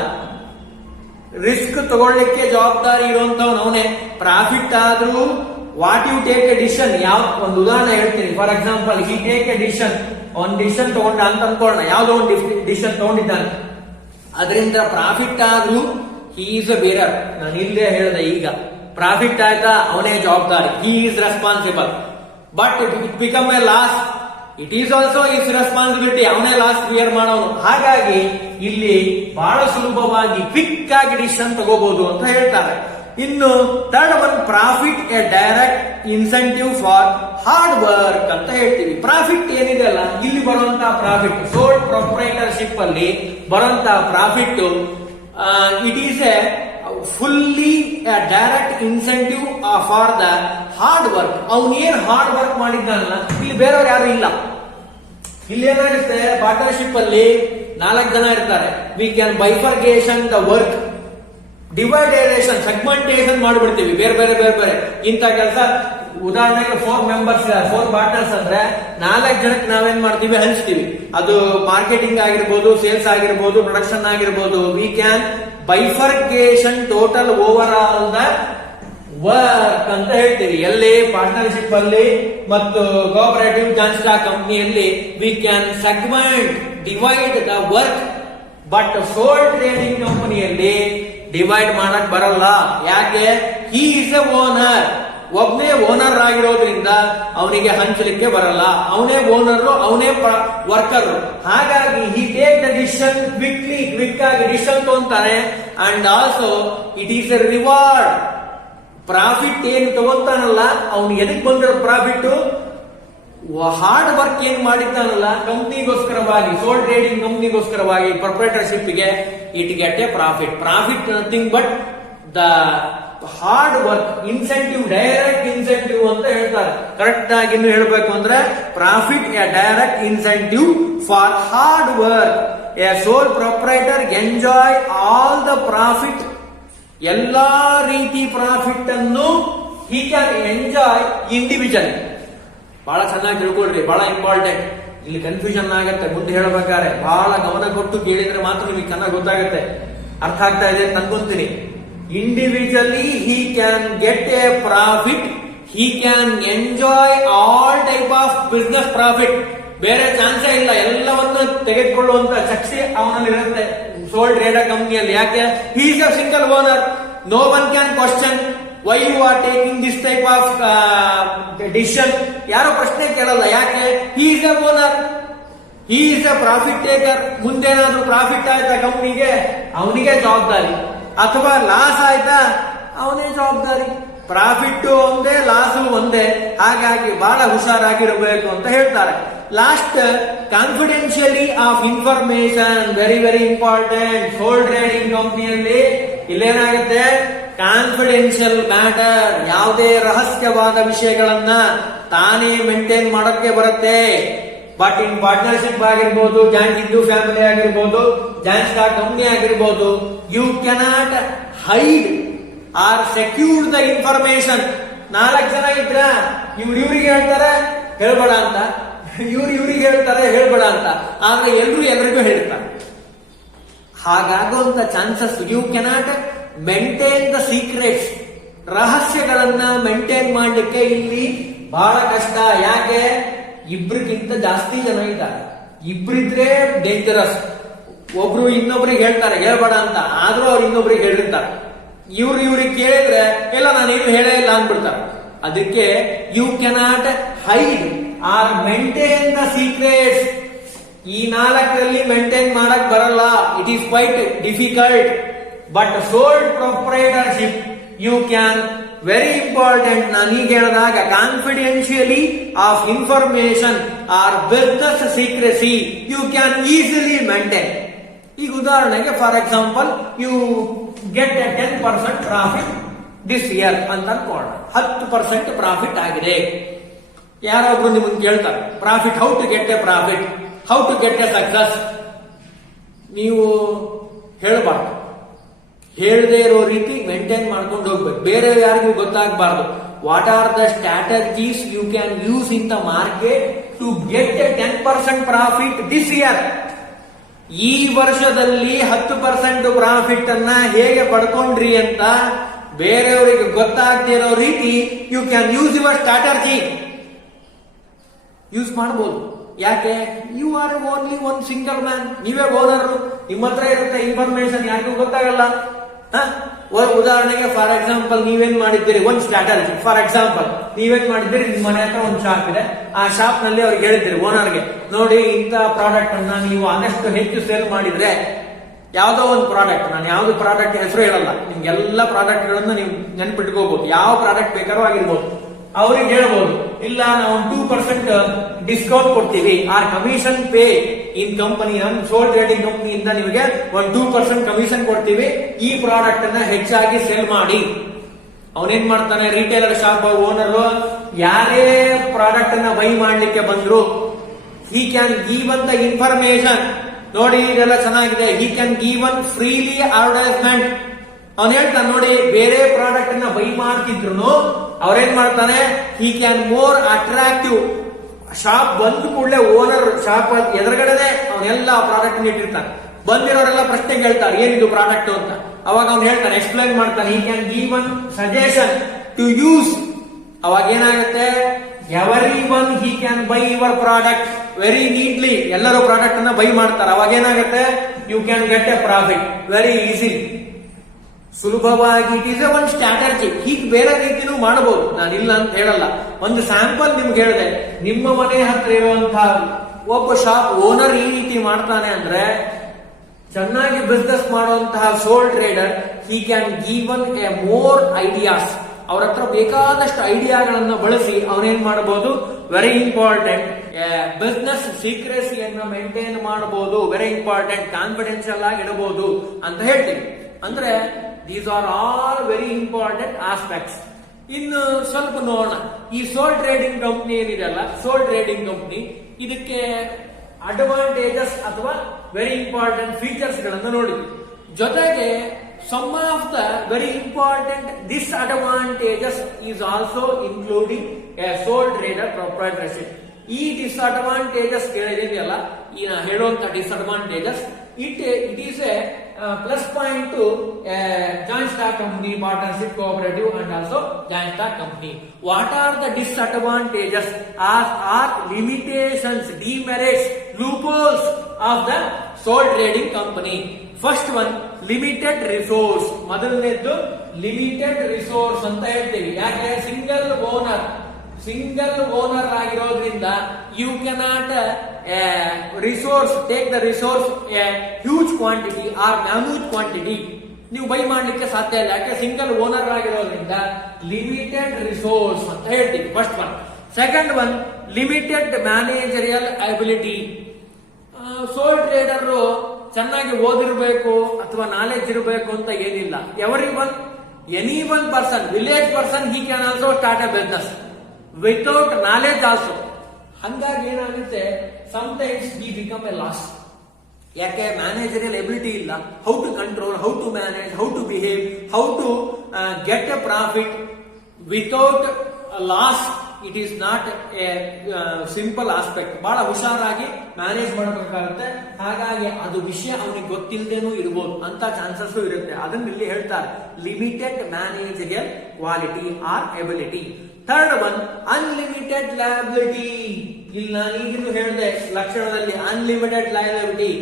ರಿಸ್ಕ್ ತಗೊಳ್ಳಿಕ್ಕೆ ಜವಾಬ್ದಾರಿ ಇರುವಂತವನು ಅವನೇ. ಪ್ರಾಫಿಟ್ ಆದ್ರೂ what you take a decision. ಯಾವ ಒಂದು ಉದಾಹರಣೆ ಹೇಳ್ತೀನಿ. For example, he take a decision, ಒಂದು ಡಿಸಿಷನ್ ತಗೊಂಡ ಅಂತ ಅನ್ಕೊಳ್ಳೋಣ, ಯಾವ್ದೋ ಒಂದು ಡಿಸಿಷನ್ ತಗೊಂಡಿದ್ದಾನೆ, ಅದರಿಂದ ಪ್ರಾಫಿಟ್ ಆದ್ರೂ ಹಿ ಈಸ್ ಅ ಬೇರರ್. ನಾನು ಇಲ್ಲೇ ಹೇಳಿದೆ, ಈಗ ಪ್ರಾಫಿಟ್ ಆಯ್ತಾ ಅವನೇ ಜವಾಬ್ದಾರಿ, he is responsible. But it become a loss, it is also is responsibility, ಅವನೇ ಲಾಸ್ ಕ್ಲಿಯರ್ ಮಾಡೋನು. ಹಾಗಾಗಿ ಇಲ್ಲಿ ಬಹಳ ಸುಲಭವಾಗಿ ಕ್ವಿಕ್ ಆಗಿ ಡಿಸಿಷನ್ ತಗೋಬಹುದು ಅಂತ ಹೇಳ್ತಾರೆ. ಇನ್ನು third one, profit A direct incentive for hard work ಅಂತ ಹೇಳ್ತೀವಿ. ಪ್ರಾಫಿಟ್ ಏನಿದೆ ಅಲ್ಲ, ಇಲ್ಲಿ ಬರುವಂತಹ ಪ್ರಾಫಿಟ್, ಸೋಲ್ ಪ್ರೊಪ್ರೈಟರ್ಶಿಪ್ ಅಲ್ಲಿ ಬರುವಂತಹ profit, it is A fully direct incentive for the hard work. ಅವನು ಏನ್ ಹಾರ್ಡ್ ವರ್ಕ್ ಮಾಡಿದ್ದಾನಲ್ಲ, ಇಲ್ಲಿ ಬೇರೆಯವ್ರು ಯಾರು ಇಲ್ಲ. ಇಲ್ಲಿ ಏನಾಗುತ್ತೆ, ಪಾರ್ಟ್ನರ್ಶಿಪ್ ಅಲ್ಲಿ 4 ಜನ ಇರ್ತಾರೆ. We can bifurcation the work, dividation, segmentation ಮಾಡಿಬಿಡ್ತೀವಿ, ಬೇರೆ ಬೇರೆ ಬೇರೆ ಬೇರೆ ಇಂಥ ಕೆಲಸ. ಉದಾಹರಣೆಗೆ 4 ಮೆಂಬರ್ಸ್, 4 ಪಾರ್ಟ್ನರ್ಸ್ ಅಂದ್ರೆ 4 ಜನಕ್ಕೆ ನಾವೇನ್ ಮಾಡ್ತೀವಿ, ಹಂಚ್ತೀವಿ. ಅದು ಮಾರ್ಕೆಟಿಂಗ್ ಆಗಿರ್ಬೋದು, ಸೇಲ್ಸ್ ಆಗಿರ್ಬೋದು, ಪ್ರೊಡಕ್ಷನ್ ಆಗಿರ್ಬೋದು. We can bifurcation total over all the work ಅಂತ ಹೇಳ್ತೀವಿ. ಎಲ್ಲಿ ಪಾರ್ಟ್ನರ್ಶಿಪ್ ಅಲ್ಲಿ ಮತ್ತು ಕೋಆಪರೇಟಿವ್ ಜಾಯಿಂಟ್ ಸ್ಟಾಕ್ ಕಂಪನಿಯಲ್ಲಿ we can segment, divide the work. But sole trading ಕಂಪನಿಯಲ್ಲಿ ಡಿವೈಡ್ ಮಾಡಕ್ ಬರಲ್ಲ. ಯಾಕೆ? ಹಿ ಇಸ್ ಎ ಓನರ್, ಒಬ್ನೇ ಓನರ್ ಆಗಿರೋದ್ರಿಂದ ಅವನಿಗೆ ಹಂಚಲಿಕ್ಕೆ ಬರಲ್ಲ. ಅವನೇ ಓನರ್, ಅವನೇ ವರ್ಕರ್. ಹಾಗಾಗಿ he take the decision quickly, quick ಆಗಿ ಡಿಸಿಷನ್ ತಗೊಂತಾನೆ. And also it is a reward. Profit ಏನ್ ತಗೊಂತಾನಲ್ಲ, ಅವನು ಎದಕ್ ಬಂದಿರೋ ಪ್ರಾಫಿಟ್, ಹಾರ್ಡ್ ವರ್ಕ್ ಏನ್ ಮಾಡಿದ್ದಾನಲ್ಲ ಕಂಪ್ನಿಗೋಸ್ಕರವಾಗಿ, ಸೋಲ್ ಟ್ರೇಡಿಂಗ್ ಕಂಪ್ನಿಗೋಸ್ಕರವಾಗಿ, ಪ್ರೊಪ್ರೈಟರ್ಶಿಪ್ ಗೆ, it get a profit. Profit nothing but the hard work, incentive, direct incentive ಅಂತ ಹೇಳ್ತಾರೆ. ಕರೆಕ್ಟ್ ಆಗಿ ಇನ್ನು ಹೇಳ್ಬೇಕು ಅಂದ್ರೆ, profit A direct incentive for hard work. A soul proprietor enjoy all the profit, ಎಲ್ಲಾ ರೀತಿ ಪ್ರಾಫಿಟ್ ಅನ್ನು ಹಿ ಕ್ಯಾನ್ ಎಂಜಾಯ್ ಇಂಡಿವಿಜುವಲ್. ಬಹಳ ಚೆನ್ನಾಗಿ ತಿಳ್ಕೊಳ್ರಿ, ಬಹಳ ಇಂಪಾರ್ಟೆಂಟ್. ಇಲ್ಲಿ ಕನ್ಫ್ಯೂಷನ್ ಆಗತ್ತೆ ಮುಂದೆ ಹೇಳ್ಬೇಕಾದ್ರೆ. ಬಹಳ ಗಮನ ಕೊಟ್ಟು ಕೇಳಿದ್ರೆ ಮಾತ್ರ ನಿಮಗೆ ಚೆನ್ನಾಗಿ ಗೊತ್ತಾಗುತ್ತೆ. ಅರ್ಥ ಆಗ್ತಾ ಇದೆ ಅಂತ ಅನ್ಕೊಂತೀನಿ. Individually he can get a profit, he can enjoy all type of business profit. ಬೇರೆ ಚಾನ್ಸೇ ಇಲ್ಲ, ಎಲ್ಲವನ್ನು ತೆಗೆದುಕೊಳ್ಳುವಂತ ಶಕ್ತಿ ಅವನಲ್ಲಿ ಇರುತ್ತೆ ಸೋಲ್ ಟ್ರೇಡರ್ ಕಂಪನಿಯಲ್ಲಿ. ಯಾಕೆ? He is a single owner, no one can question why you are taking this type of decision. ಯಾರೋ ಪ್ರಶ್ನೆ ಕೇಳಲ್ಲ. ಯಾಕೆ? He is a owner, he is a profit taker. ಮುಂದೇನಾದ್ರೂ ಪ್ರಾಫಿಟ್ ಆಯ್ತಾ ಕಂಪನಿಗೆ, ಅವನಿಗೆ ಜವಾಬ್ದಾರಿ. ಅಥವಾ ಲಾಸ್ ಆಯ್ತಾ, ಅವನೇ ಜವಾಬ್ದಾರಿ. ಪ್ರಾಫಿಟ್ ಒಂದೇ, ಲಾಸ್ ಒಂದೇ. ಹಾಗಾಗಿ ಬಹಳ ಹುಷಾರಾಗಿರಬೇಕು ಅಂತ ಹೇಳ್ತಾರೆ. Last, confidentiality of information, very very important. Sole trading ಕಂಪನಿಯಲ್ಲಿ ಇಲ್ಲೇನಾಗುತ್ತೆ, ಕಾನ್ಫಿಡೆನ್ಷಿಯಲ್ ಮ್ಯಾಟರ್, ಯಾವುದೇ ರಹಸ್ಯವಾದ ವಿಷಯಗಳನ್ನ ತಾನೇ ಮೇಂಟೈನ್ ಮಾಡೋಕ್ಕೆ ಬರುತ್ತೆ. ಬಟ್ ಇನ್ ಪಾರ್ಟ್ನರ್ಶಿಪ್ ಆಗಿರ್ಬೋದು, ಜಾಯಿಂಟ್ ಹಿಂದೂ ಫ್ಯಾಮಿಲಿ ಆಗಿರ್ಬೋದು, ಜಾಯಿಂಟ್ ಸ್ಟಾಕ್ ಕಂಪನಿ ಆಗಿರ್ಬೋದು, you cannot hide or secure the information. 4 ಜನ ಇದ್ರ, ಇವ್ರಿಗೆ ಹೇಳ್ತಾರೆ ಹೇಳ್ಬೇಡ ಅಂತ, ಇವ್ರಿಗೆ ಹೇಳ್ತಾರೆ ಹೇಳ್ಬೇಡ ಅಂತ, ಆದ್ರೆ ಎಲ್ರಿಗೂ ಹೇಳ್ತಾರೆ. ಹಾಗಾಗುವಂತ chances, you cannot maintain the secrets. ರಹಸ್ಯಗಳನ್ನ ಮೇಂಟೈನ್ ಮಾಡ್ಲಿಕ್ಕೆ ಇಲ್ಲಿ ಬಹಳ ಕಷ್ಟ. ಯಾಕೆ? ಇಬ್ರಿಗಿಂತ ಜಾಸ್ತಿ ಜನ ಇದ್ದಾರೆ. ಇಬ್ರಿದ್ರೆ ಡೇಂಜರಸ್. ಒಬ್ರು ಇನ್ನೊಬ್ರಿಗೆ ಹೇಳ್ತಾರೆ ಹೇಳ್ಬೇಡ ಅಂತ, ಆದ್ರೂ ಅವ್ರು ಇನ್ನೊಬ್ರಿಗೆ ಹೇಳಿರ್ತಾರೆ. ಇವ್ರಿಗೆ ಕೇಳಿದ್ರೆ ಇಲ್ಲ ನಾನೇನು ಹೇಳೇ ಇಲ್ಲ ಅಂದ್ಬಿಡ್ತಾರೆ. ಅದಕ್ಕೆ you cannot hide or maintain the secrets. ಈ 4ರಲ್ಲಿ ಮೇಂಟೈನ್ ಮಾಡಕ್ ಬರಲ್ಲ. It is quite difficult. But sole proprietorship you can. Very important. ನಾನೀಗ ಹೇಳಿದಾಗ confidentially of information or business secrecy you can easily maintain. ಈಗ ಉದಾಹರಣೆಗೆ for example you get a 10% profit this year ಅಂತ ಅನ್ಕೊಳ್ಳೋಣ. 10% ಪ್ರಾಫಿಟ್ ಆಗಿದೆ. ಯಾರೊಬ್ರು ನಿಮ್ಮನ್ನು ಕೇಳ್ತಾರೆ profit, how to get a profit, how to get a success. ನೀವು ಹೇಳಬಾರ್ದು. ಹೇಳದೇ ಇರೋ ರೀತಿ ಮೇಂಟೈನ್ ಮಾಡ್ಕೊಂಡು ಹೋಗ್ಬೇಕು. ಬೇರೆ ಯಾರಿಗೂ ಗೊತ್ತಾಗಬಾರ್ದು. What are the strategies you can use in the market to get a 10% profit this year. ಈ ವರ್ಷದಲ್ಲಿ 10% ಪ್ರಾಫಿಟ್ ಅನ್ನ ಹೇಗೆ ಪಡ್ಕೊಂಡ್ರಿ ಅಂತ ಬೇರೆಯವರಿಗೆ ಗೊತ್ತಾಗದಿರೋ ರೀತಿ you can use your strategy. Use ಮಾಡಬಹುದು. ಯಾಕೆ? You are only one single man. ನೀವೇ ಓನರ್. ನಿಮ್ಮ ಹತ್ರ ಇರುತ್ತೆ ಇನ್ಫಾರ್ಮೇಶನ್, ಯಾರಿಗೂ ಗೊತ್ತಾಗಲ್ಲ. ಉದಾಹರಣೆಗೆ ಫಾರ್ ಎಕ್ಸಾಂಪಲ್ ನೀವೇನ್ ಮಾಡಿದ್ದೀರಿ, ಒಂದು ಸ್ಟ್ರಾಟಜಿ. ಫಾರ್ ಎಕ್ಸಾಂಪಲ್ ನೀವೇನ್ ಮಾಡಿದ್ದೀರಿ, ನಿಮ್ಮ ಮನೆ ಹತ್ರ ಒಂದು ಶಾಪ್ ಇದೆ. ಆ ಶಾಪ್ ನಲ್ಲಿ ಅವ್ರಿಗೆ ಹೇಳಿದ್ದೀರಿ ಓನರ್ಗೆ, ನೋಡಿ ಇಂಥ ಪ್ರಾಡಕ್ಟ್ ಅನ್ನ ನೀವು ಆದಷ್ಟು ಹೆಚ್ಚು ಸೇಲ್ ಮಾಡಿದ್ರೆ, ಯಾವ್ದೋ ಒಂದು ಪ್ರಾಡಕ್ಟ್, ನಾನು ಯಾವ್ದು ಪ್ರಾಡಕ್ಟ್ ಹೆಸರು ಹೇಳಲ್ಲ, ನಿಮ್ಗೆಲ್ಲ ಪ್ರಾಡಕ್ಟ್ ಗಳನ್ನ ನೀವು ನೆನ್ಪಿಟ್ಕೋಬಹುದು. ಯಾವ ಪ್ರಾಡಕ್ಟ್ ಬೇಕಾದ್ರೂ ಆಗಿರ್ಬೋದು. ಅವ್ರಿಗೆ ಹೇಳ್ಬೋದು, ಇಲ್ಲ ನಾವು 2% ಡಿಸ್ಕೌಂಟ್ ಕೊಡ್ತೀವಿ, or commission pay in company, ನಮ್ ಸೋಲ್ ಟ್ರೇಡಿಂಗ್ ಕಂಪನಿಯಿಂದ ನಿಮಗೆ 2% ಕಮಿಷನ್ ಕೊಡ್ತೀವಿ, ಈ ಪ್ರಾಡಕ್ಟ್ ಅನ್ನ ಹೆಚ್ಚಾಗಿ ಸೇಲ್ ಮಾಡಿ. ಅವನೇನ್ ಮಾಡ್ತಾನೆ, ರಿಟೇಲರ್ ಶಾಪ್ ಓನರ್ ಯಾರೇ ಪ್ರಾಡಕ್ಟ್ ಅನ್ನ ಬೈ ಮಾಡ್ಲಿಕ್ಕೆ ಬಂದ್ರು, ಹಿ can give an the information. ನೋಡಿ ಇದೆಲ್ಲ ಚೆನ್ನಾಗಿದೆ, ಹಿ can give an freely advertisement. ಅವನ್ ಹೇಳ್ತಾನೆ, ನೋಡಿ ಬೇರೆ ಪ್ರಾಡಕ್ಟ್ ಅನ್ನ ಬೈ ಮಾಡ್ತಿದ್ರು ಅವ್ರೇನ್ ಮಾಡ್ತಾನೆ, he can more attractive. Shop ಬಂದ ಕೂಡಲೇ ಓನರ್ ಶಾಪ್ ಎದುರುಗಡೆನೆ ಅವನೆಲ್ಲ ಪ್ರಾಡಕ್ಟ್ ಇಟ್ಟಿರ್ತಾನೆ. ಬಂದಿರೋರೆಲ್ಲ ಪ್ರಶ್ನೆ ಕೇಳ್ತಾರೆ, ಏನಿದು ಪ್ರಾಡಕ್ಟ್ ಅಂತ. ಅವಾಗ ಅವ್ನು ಹೇಳ್ತಾನೆ, ಎಕ್ಸ್ಪ್ಲೈನ್ ಮಾಡ್ತಾನೆ, he can give one suggestion to use. ಅವಾಗ ಏನಾಗುತ್ತೆ, everyone he can buy your product very neatly. ಎಲ್ಲರೂ ಪ್ರಾಡಕ್ಟ್ ಅನ್ನ ಬೈ ಮಾಡ್ತಾರೆ. ಅವಾಗ ಏನಾಗುತ್ತೆ, you can get a profit very easily, ಸುಲಭವಾಗಿ. It is a one strategy. ಹೀಗೆ ಬೇರೆ ರೀತಿನೂ ಮಾಡಬಹುದು, ನಾನಿಲ್ಲ ಅಂತ ಹೇಳಲ್ಲ. ಒಂದು ಸ್ಯಾಂಪಲ್ ನಿಮ್ಗೆ ಹೇಳಿದೆ, ನಿಮ್ಮ ಮನೆ ಹತ್ರ ಇರುವಂತಹ ಒಬ್ಬ ಶಾಪ್ ಓನರ್ ಈ ರೀತಿ ಮಾಡ್ತಾನೆ ಅಂದ್ರೆ, ಚೆನ್ನಾಗಿ ಬಿಸ್ನೆಸ್ ಮಾಡುವಂತಹ sole trader he can given a more ideas. ಅವ್ರ ಹತ್ರ ಬೇಕಾದಷ್ಟು ಐಡಿಯಾಗಳನ್ನ ಬಳಸಿ ಅವನೇನ್ ಮಾಡಬಹುದು, ವೆರಿ ಇಂಪಾರ್ಟೆಂಟ್ ಬಿಸ್ನೆಸ್ ಸೀಕ್ರೆಸಿಯನ್ನ ಮೇಂಟೈನ್ ಮಾಡಬಹುದು. ವೆರಿ ಇಂಪಾರ್ಟೆಂಟ್, ಕಾನ್ಫಿಡೆನ್ಷಿಯಲ್ ಆಗಿ ಇಡಬಹುದು ಅಂತ ಹೇಳ್ತೀವಿ. ಅಂದ್ರೆ these are all very important aspects. ಇನ್ನು ಸ್ವಲ್ಪ ನೋಡೋಣ, ಈ ಸೋಲ್ ಟ್ರೇಡಿಂಗ್ ಕಂಪ್ನಿ ಏನಿದೆಯಲ್ಲ, ಸೋಲ್ ಟ್ರೇಡಿಂಗ್ ಕಂಪ್ನಿ, ಇದಕ್ಕೆ ಅಡ್ವಾಂಟೇಜಸ್ ಅಥವಾ ವೆರಿ ಇಂಪಾರ್ಟೆಂಟ್ ಫೀಚರ್ಸ್ ಗಳನ್ನು ನೋಡಿದ್ವಿ. ಜೊತೆಗೆ some of the very important disadvantages is also including a sole trader proprietorship. ಈ ಡಿಸ್ಅಡ್ವಾಂಟೇಜಸ್ ಕೇಳಿದೆಯಲ್ಲ, ಈ ಹೇಳುವಂತ disadvantages, it is a plus point to joint stock company, partnership, cooperative and also joint stock company. What are the disadvantages are limitations, demerits, loopholes of the sole trading company. First one, limited resource. ಮೊದಲನೇದ್ದು limited resource ಅಂತ ಹೇಳ್ತೀವಿ. ಯಾಕೆ? Single owner ಆಗಿರೋದ್ರಿಂದ you cannot resource take the resource huge quantity are ಮ್ಯಾನ್ಯೂಜ್ quantity. ನೀವು buy ಮಾಡ್ಲಿಕ್ಕೆ ಸಾಧ್ಯ ಇಲ್ಲ. ಯಾಕೆ? ಸಿಂಗಲ್ ಓನರ್ ಆಗಿರೋದ್ರಿಂದ ಲಿಮಿಟೆಡ್ ರಿಸೋರ್ಸ್ ಅಂತ ಹೇಳ್ತೀವಿ. First one. Second one, limited managerial ability. Sole trader ಚೆನ್ನಾಗಿ ಓದಿರ್ಬೇಕು ಅಥವಾ ನಾಲೆಜ್ ಇರಬೇಕು ಅಂತ ಏನಿಲ್ಲ. Any one person, village person, he can also start a business without knowledge also. ಹಂಗಾಗಿ ಏನಾಗುತ್ತೆ, sometimes we become a loss. ಯಾಕೆ? ಮ್ಯಾನೇಜರಿಯಲ್ ಎಬಿಲಿಟಿ ಇಲ್ಲ. How to control, how to manage, how to behave, how to get a profit without loss it is not a simple aspect. ಬಹಳ ಹುಷಾರಾಗಿ manage ಮಾಡಬೇಕಾಗುತ್ತೆ. ಹಾಗಾಗಿ ಅದು ವಿಷಯ ಅವನಿಗೆ ಗೊತ್ತಿಲ್ಲದೇನೂ ಇರಬಹುದು ಅಂತ ಚಾನ್ಸಸ್ ಇರುತ್ತೆ. ಅದನ್ನ ಇಲ್ಲಿ ಹೇಳ್ತಾರೆ, limited manageable quality or ability. Third one, unlimited liability. ಇಲ್ಲಿ ನಾನು ಈಗಿನೂ ಹೇಳಿದೆ ಲಕ್ಷಣದಲ್ಲಿ unlimited liability.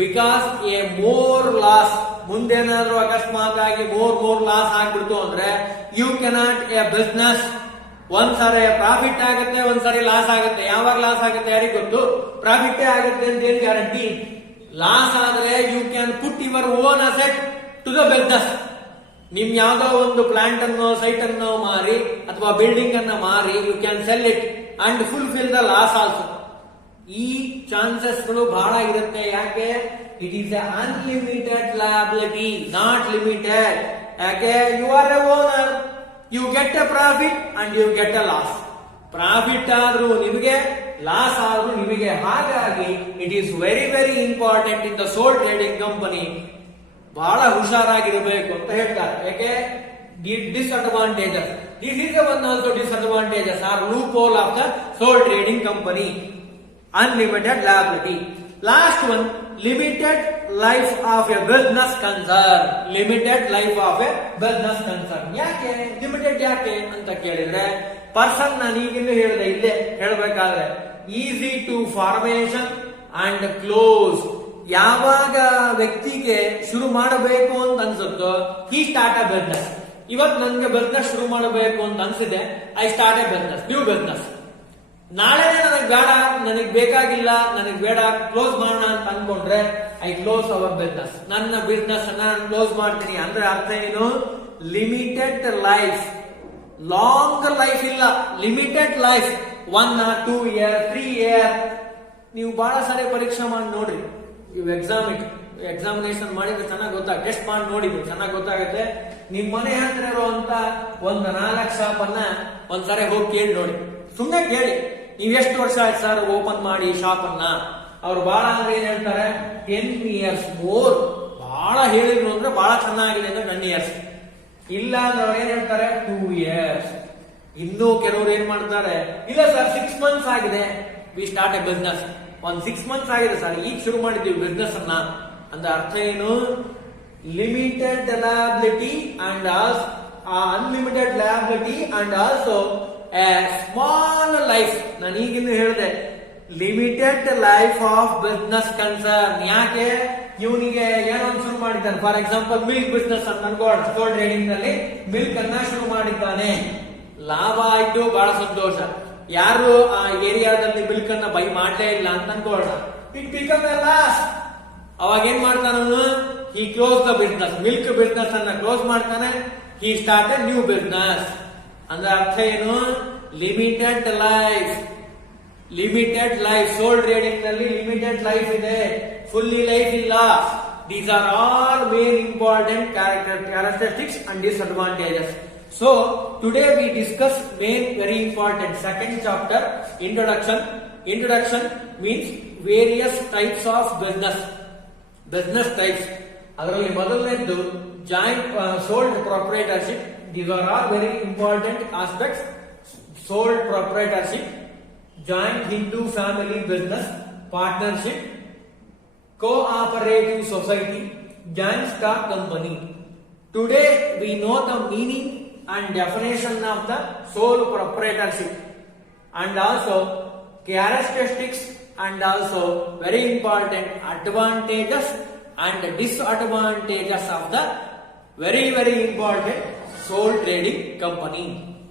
Because a more loss, ಮುಂದೇನಾದ್ರೂ ಅಕಸ್ಮಾತ್ ಆಗಿ ಮೋರ್ ಲಾಸ್ ಆಗ್ಬಿಡ್ತು ಅಂದ್ರೆ ಯು ಕೆನಾಟ್ ಎ ಬಿಸ್ನೆಸ್. ಒಂದ್ಸರಿ ಪ್ರಾಫಿಟ್ ಆಗುತ್ತೆ, ಒಂದ್ಸರಿ ಲಾಸ್ ಆಗುತ್ತೆ. ಯಾವಾಗ ಲಾಸ್ ಆಗುತ್ತೆ ಯಾರಿಗೆ ಗೊತ್ತು? ಪ್ರಾಫಿಟ್ ಆಗುತ್ತೆ ಅಂತ ಏನ್ ಗ್ಯಾರಂಟಿ? ಲಾಸ್ ಆದ್ರೆ you can put your own asset to the business. ನಿಮ್ ಯಾವ್ದೋ ಒಂದು ಪ್ಲಾಂಟ್ ಅನ್ನು ಸೈಟ್ ಅನ್ನು ಮಾರಿ ಅಥವಾ ಬಿಲ್ಡಿಂಗ್ ಅನ್ನ ಮಾರಿ you can sell it and fulfil the loss also. ಈ ಚಾನ್ಸಸ್ ಗಳು ಬಹಳ ಇರುತ್ತೆ. ಯಾಕೆ? It is a unlimited liability, not limited. ಯಾಕೆ? You are a owner, you get a profit and you get a loss. Profit ಆದ್ರೂ ನಿಮಗೆ, loss ಆದ್ರೂ ನಿಮಗೆ. ಹಾಗಾಗಿ it is very very important in the sole trading company. ಬಹಳ ಹುಷಾರಾಗಿರಬೇಕು ಅಂತ ಹೇಳ್ತಾರೆ. ಯಾಕೆ? Disadvantages, this is one also disadvantages are loop hole of the sole trading company. Unlimited liability. Last one, limited life of a business concern. Limited life of a business concern. ಯಾಕೆ limited ಯಾಕೆ ಅಂತ ಕೇಳಿದ್ರೆ, person ನಾನು ಈಗಿನ್ನೂ ಹೇಳಿದೆ, ಇಲ್ಲೇ ಹೇಳ್ಬೇಕಾದ್ರೆ easy to formation and close. ಯಾವಾಗ ವ್ಯಕ್ತಿಗೆ ಶುರು ಮಾಡಬೇಕು ಅಂತ ಅನ್ಸುತ್ತೋ ಈ ಸ್ಟಾರ್ಟ್ ಅ ಬಿಸ್ನೆಸ್. ಇವತ್ತು ನನ್ಗೆ ಬಿಸ್ನೆಸ್ ಶುರು ಮಾಡಬೇಕು ಅಂತ ಅನ್ಸಿದೆ, I start a business, new business. ನಾಳೆ ನನಗೆ ಬೇಡ, ನನಗೆ ಬೇಕಾಗಿಲ್ಲ, ನನಗೆ ಬೇಡ, ಕ್ಲೋಸ್ ಮಾಡೋಣ ಅಂತ ಅನ್ಕೊಂಡ್ರೆ ಐ ಕ್ಲೋಸ್ ಅವರ್ ಬಿಸ್ನೆಸ್. ನನ್ನ ಬಿಸ್ನೆಸ್ ಅನ್ನ ನಾನು ಕ್ಲೋಸ್ ಮಾಡ್ತೀನಿ. ಅಂದ್ರೆ ಅರ್ಥ ಏನು? Limited life. ಲಾಂಗ್ ಲೈಫ್ ಇಲ್ಲ, limited life. 1 or 2 year 3 year. ನೀವು ಬಹಳ ಸಾರಿ ಪರೀಕ್ಷೆ ಮಾಡಿ ನೋಡ್ರಿ, ಇವು ಎಕ್ಸಾಮಿನೇಷನ್ ಮಾಡಿದ್ರೆ ಚೆನ್ನಾಗಿ ಗೊತ್ತಾಗುತ್ತೆ. ಟೆಸ್ಟ್ ಮಾಡಿ ನೋಡಿ, ಚೆನ್ನಾಗಿ ಗೊತ್ತಾಗುತ್ತೆ. ನಿಮ್ ಮನೆ ಹತ್ರ ಇರುವಂತ ಒಂದು 4 ಶಾಪನ್ನ ಒಂದ್ಸರಿ ಹೋಗಿ ಕೇಳಿ ನೋಡಿ. ಸುಮ್ಮನೆ ಕೇಳಿ, ನೀವ್ ಎಷ್ಟು ವರ್ಷ ಆಯ್ತು ಸರ್ ಓಪನ್ ಮಾಡಿ ಶಾಪ್ ಅನ್ನ? ಅವ್ರು ಬಹಳ ಅಂದ್ರೆ ಏನ್ ಹೇಳ್ತಾರೆ? 10 years ಮೋರ್. ಬಹಳ ಹೇಳಿದ್ರು ಅಂದ್ರೆ ಬಹಳ ಚೆನ್ನಾಗಿದೆ ಅಂದ್ರೆ 10 years. ಇಲ್ಲ ಅಂದ್ರೆ ಅವ್ರು ಏನ್ ಹೇಳ್ತಾರೆ? 2 years. ಇನ್ನೂ ಕೆಲವರು ಏನ್ ಮಾಡ್ತಾರೆ? ಇಲ್ಲ ಸರ್ 6 months ಆಗಿದೆ, we start a business. 6 months ಆಗಿದೆ ಸರ್, ಈಗ ಶುರು ಮಾಡಿದ್ದೀವಿ ಬಿಸ್ನೆಸ್ ಅನ್ನ. ಅಂದ್ರೆ ಅರ್ಥ ಏನು? Limited liability and unlimited liability and also A small life. ನಾನು ಈಗಿನ್ನೂ ಹೇಳಿದೆ, limited life of business concern. ಯಾಕೆ? ಇವನಿಗೆ ಏನೋ ಶುರು ಮಾಡಿದ್ದಾನೆ. ಫಾರ್ ಎಕ್ಸಾಂಪಲ್ ಮಿಲ್ಕ್ ಬಿಸ್ನೆಸ್ ಅಂತ ಅನ್ಕೋಣ. ಸೋಲ್ ಟ್ರೇಡಿಂಗ್ ನಲ್ಲಿ ಮಿಲ್ಕ್ ಅನ್ನ ಶುರು ಮಾಡಿದ್ದಾನೆ, ಲಾಭ ಆಯ್ತು, ಬಹಳ ಸಂತೋಷ. ಯಾರು ಆ ಏರಿಯಾದಲ್ಲಿ ಮಿಲ್ಕ್ ಅನ್ನ ಬೈ ಮಾಡಲೇ ಇಲ್ಲ ಅಂತ ಅನ್ಕೋಣ. It become a loss. ಅವಾಗ ಏನ್ ಮಾಡ್ತಾನ ಅವನು? He close the business. Milk business ಅನ್ನ ಕ್ಲೋಸ್ ಮಾಡ್ತಾನೆ. He start a new business. ಅಂದ್ರೆ ಅರ್ಥ ಏನು? Limited life. Limited life. Sole trading ನಲ್ಲಿ ಲಿಮಿಟೆಡ್ ಲೈಫ್ ಇದೆ, ಫುಲ್ಲಿ ಲೈಫ್ ಇಲ್ಲ. These are all main important characteristics and disadvantages. So today we discuss main very important second chapter, introduction. Introduction means various types of business types. ಅದರಲ್ಲಿ ಮೊದಲನೇದು joint sold proprietorship. These are all very important aspects. Sole proprietorship, joint Hindu family business, partnership, cooperative society, joint stock company. Today we know the meaning and definition of the sole proprietorship and also characteristics and also very important advantages and disadvantages of the very very important sole trading company.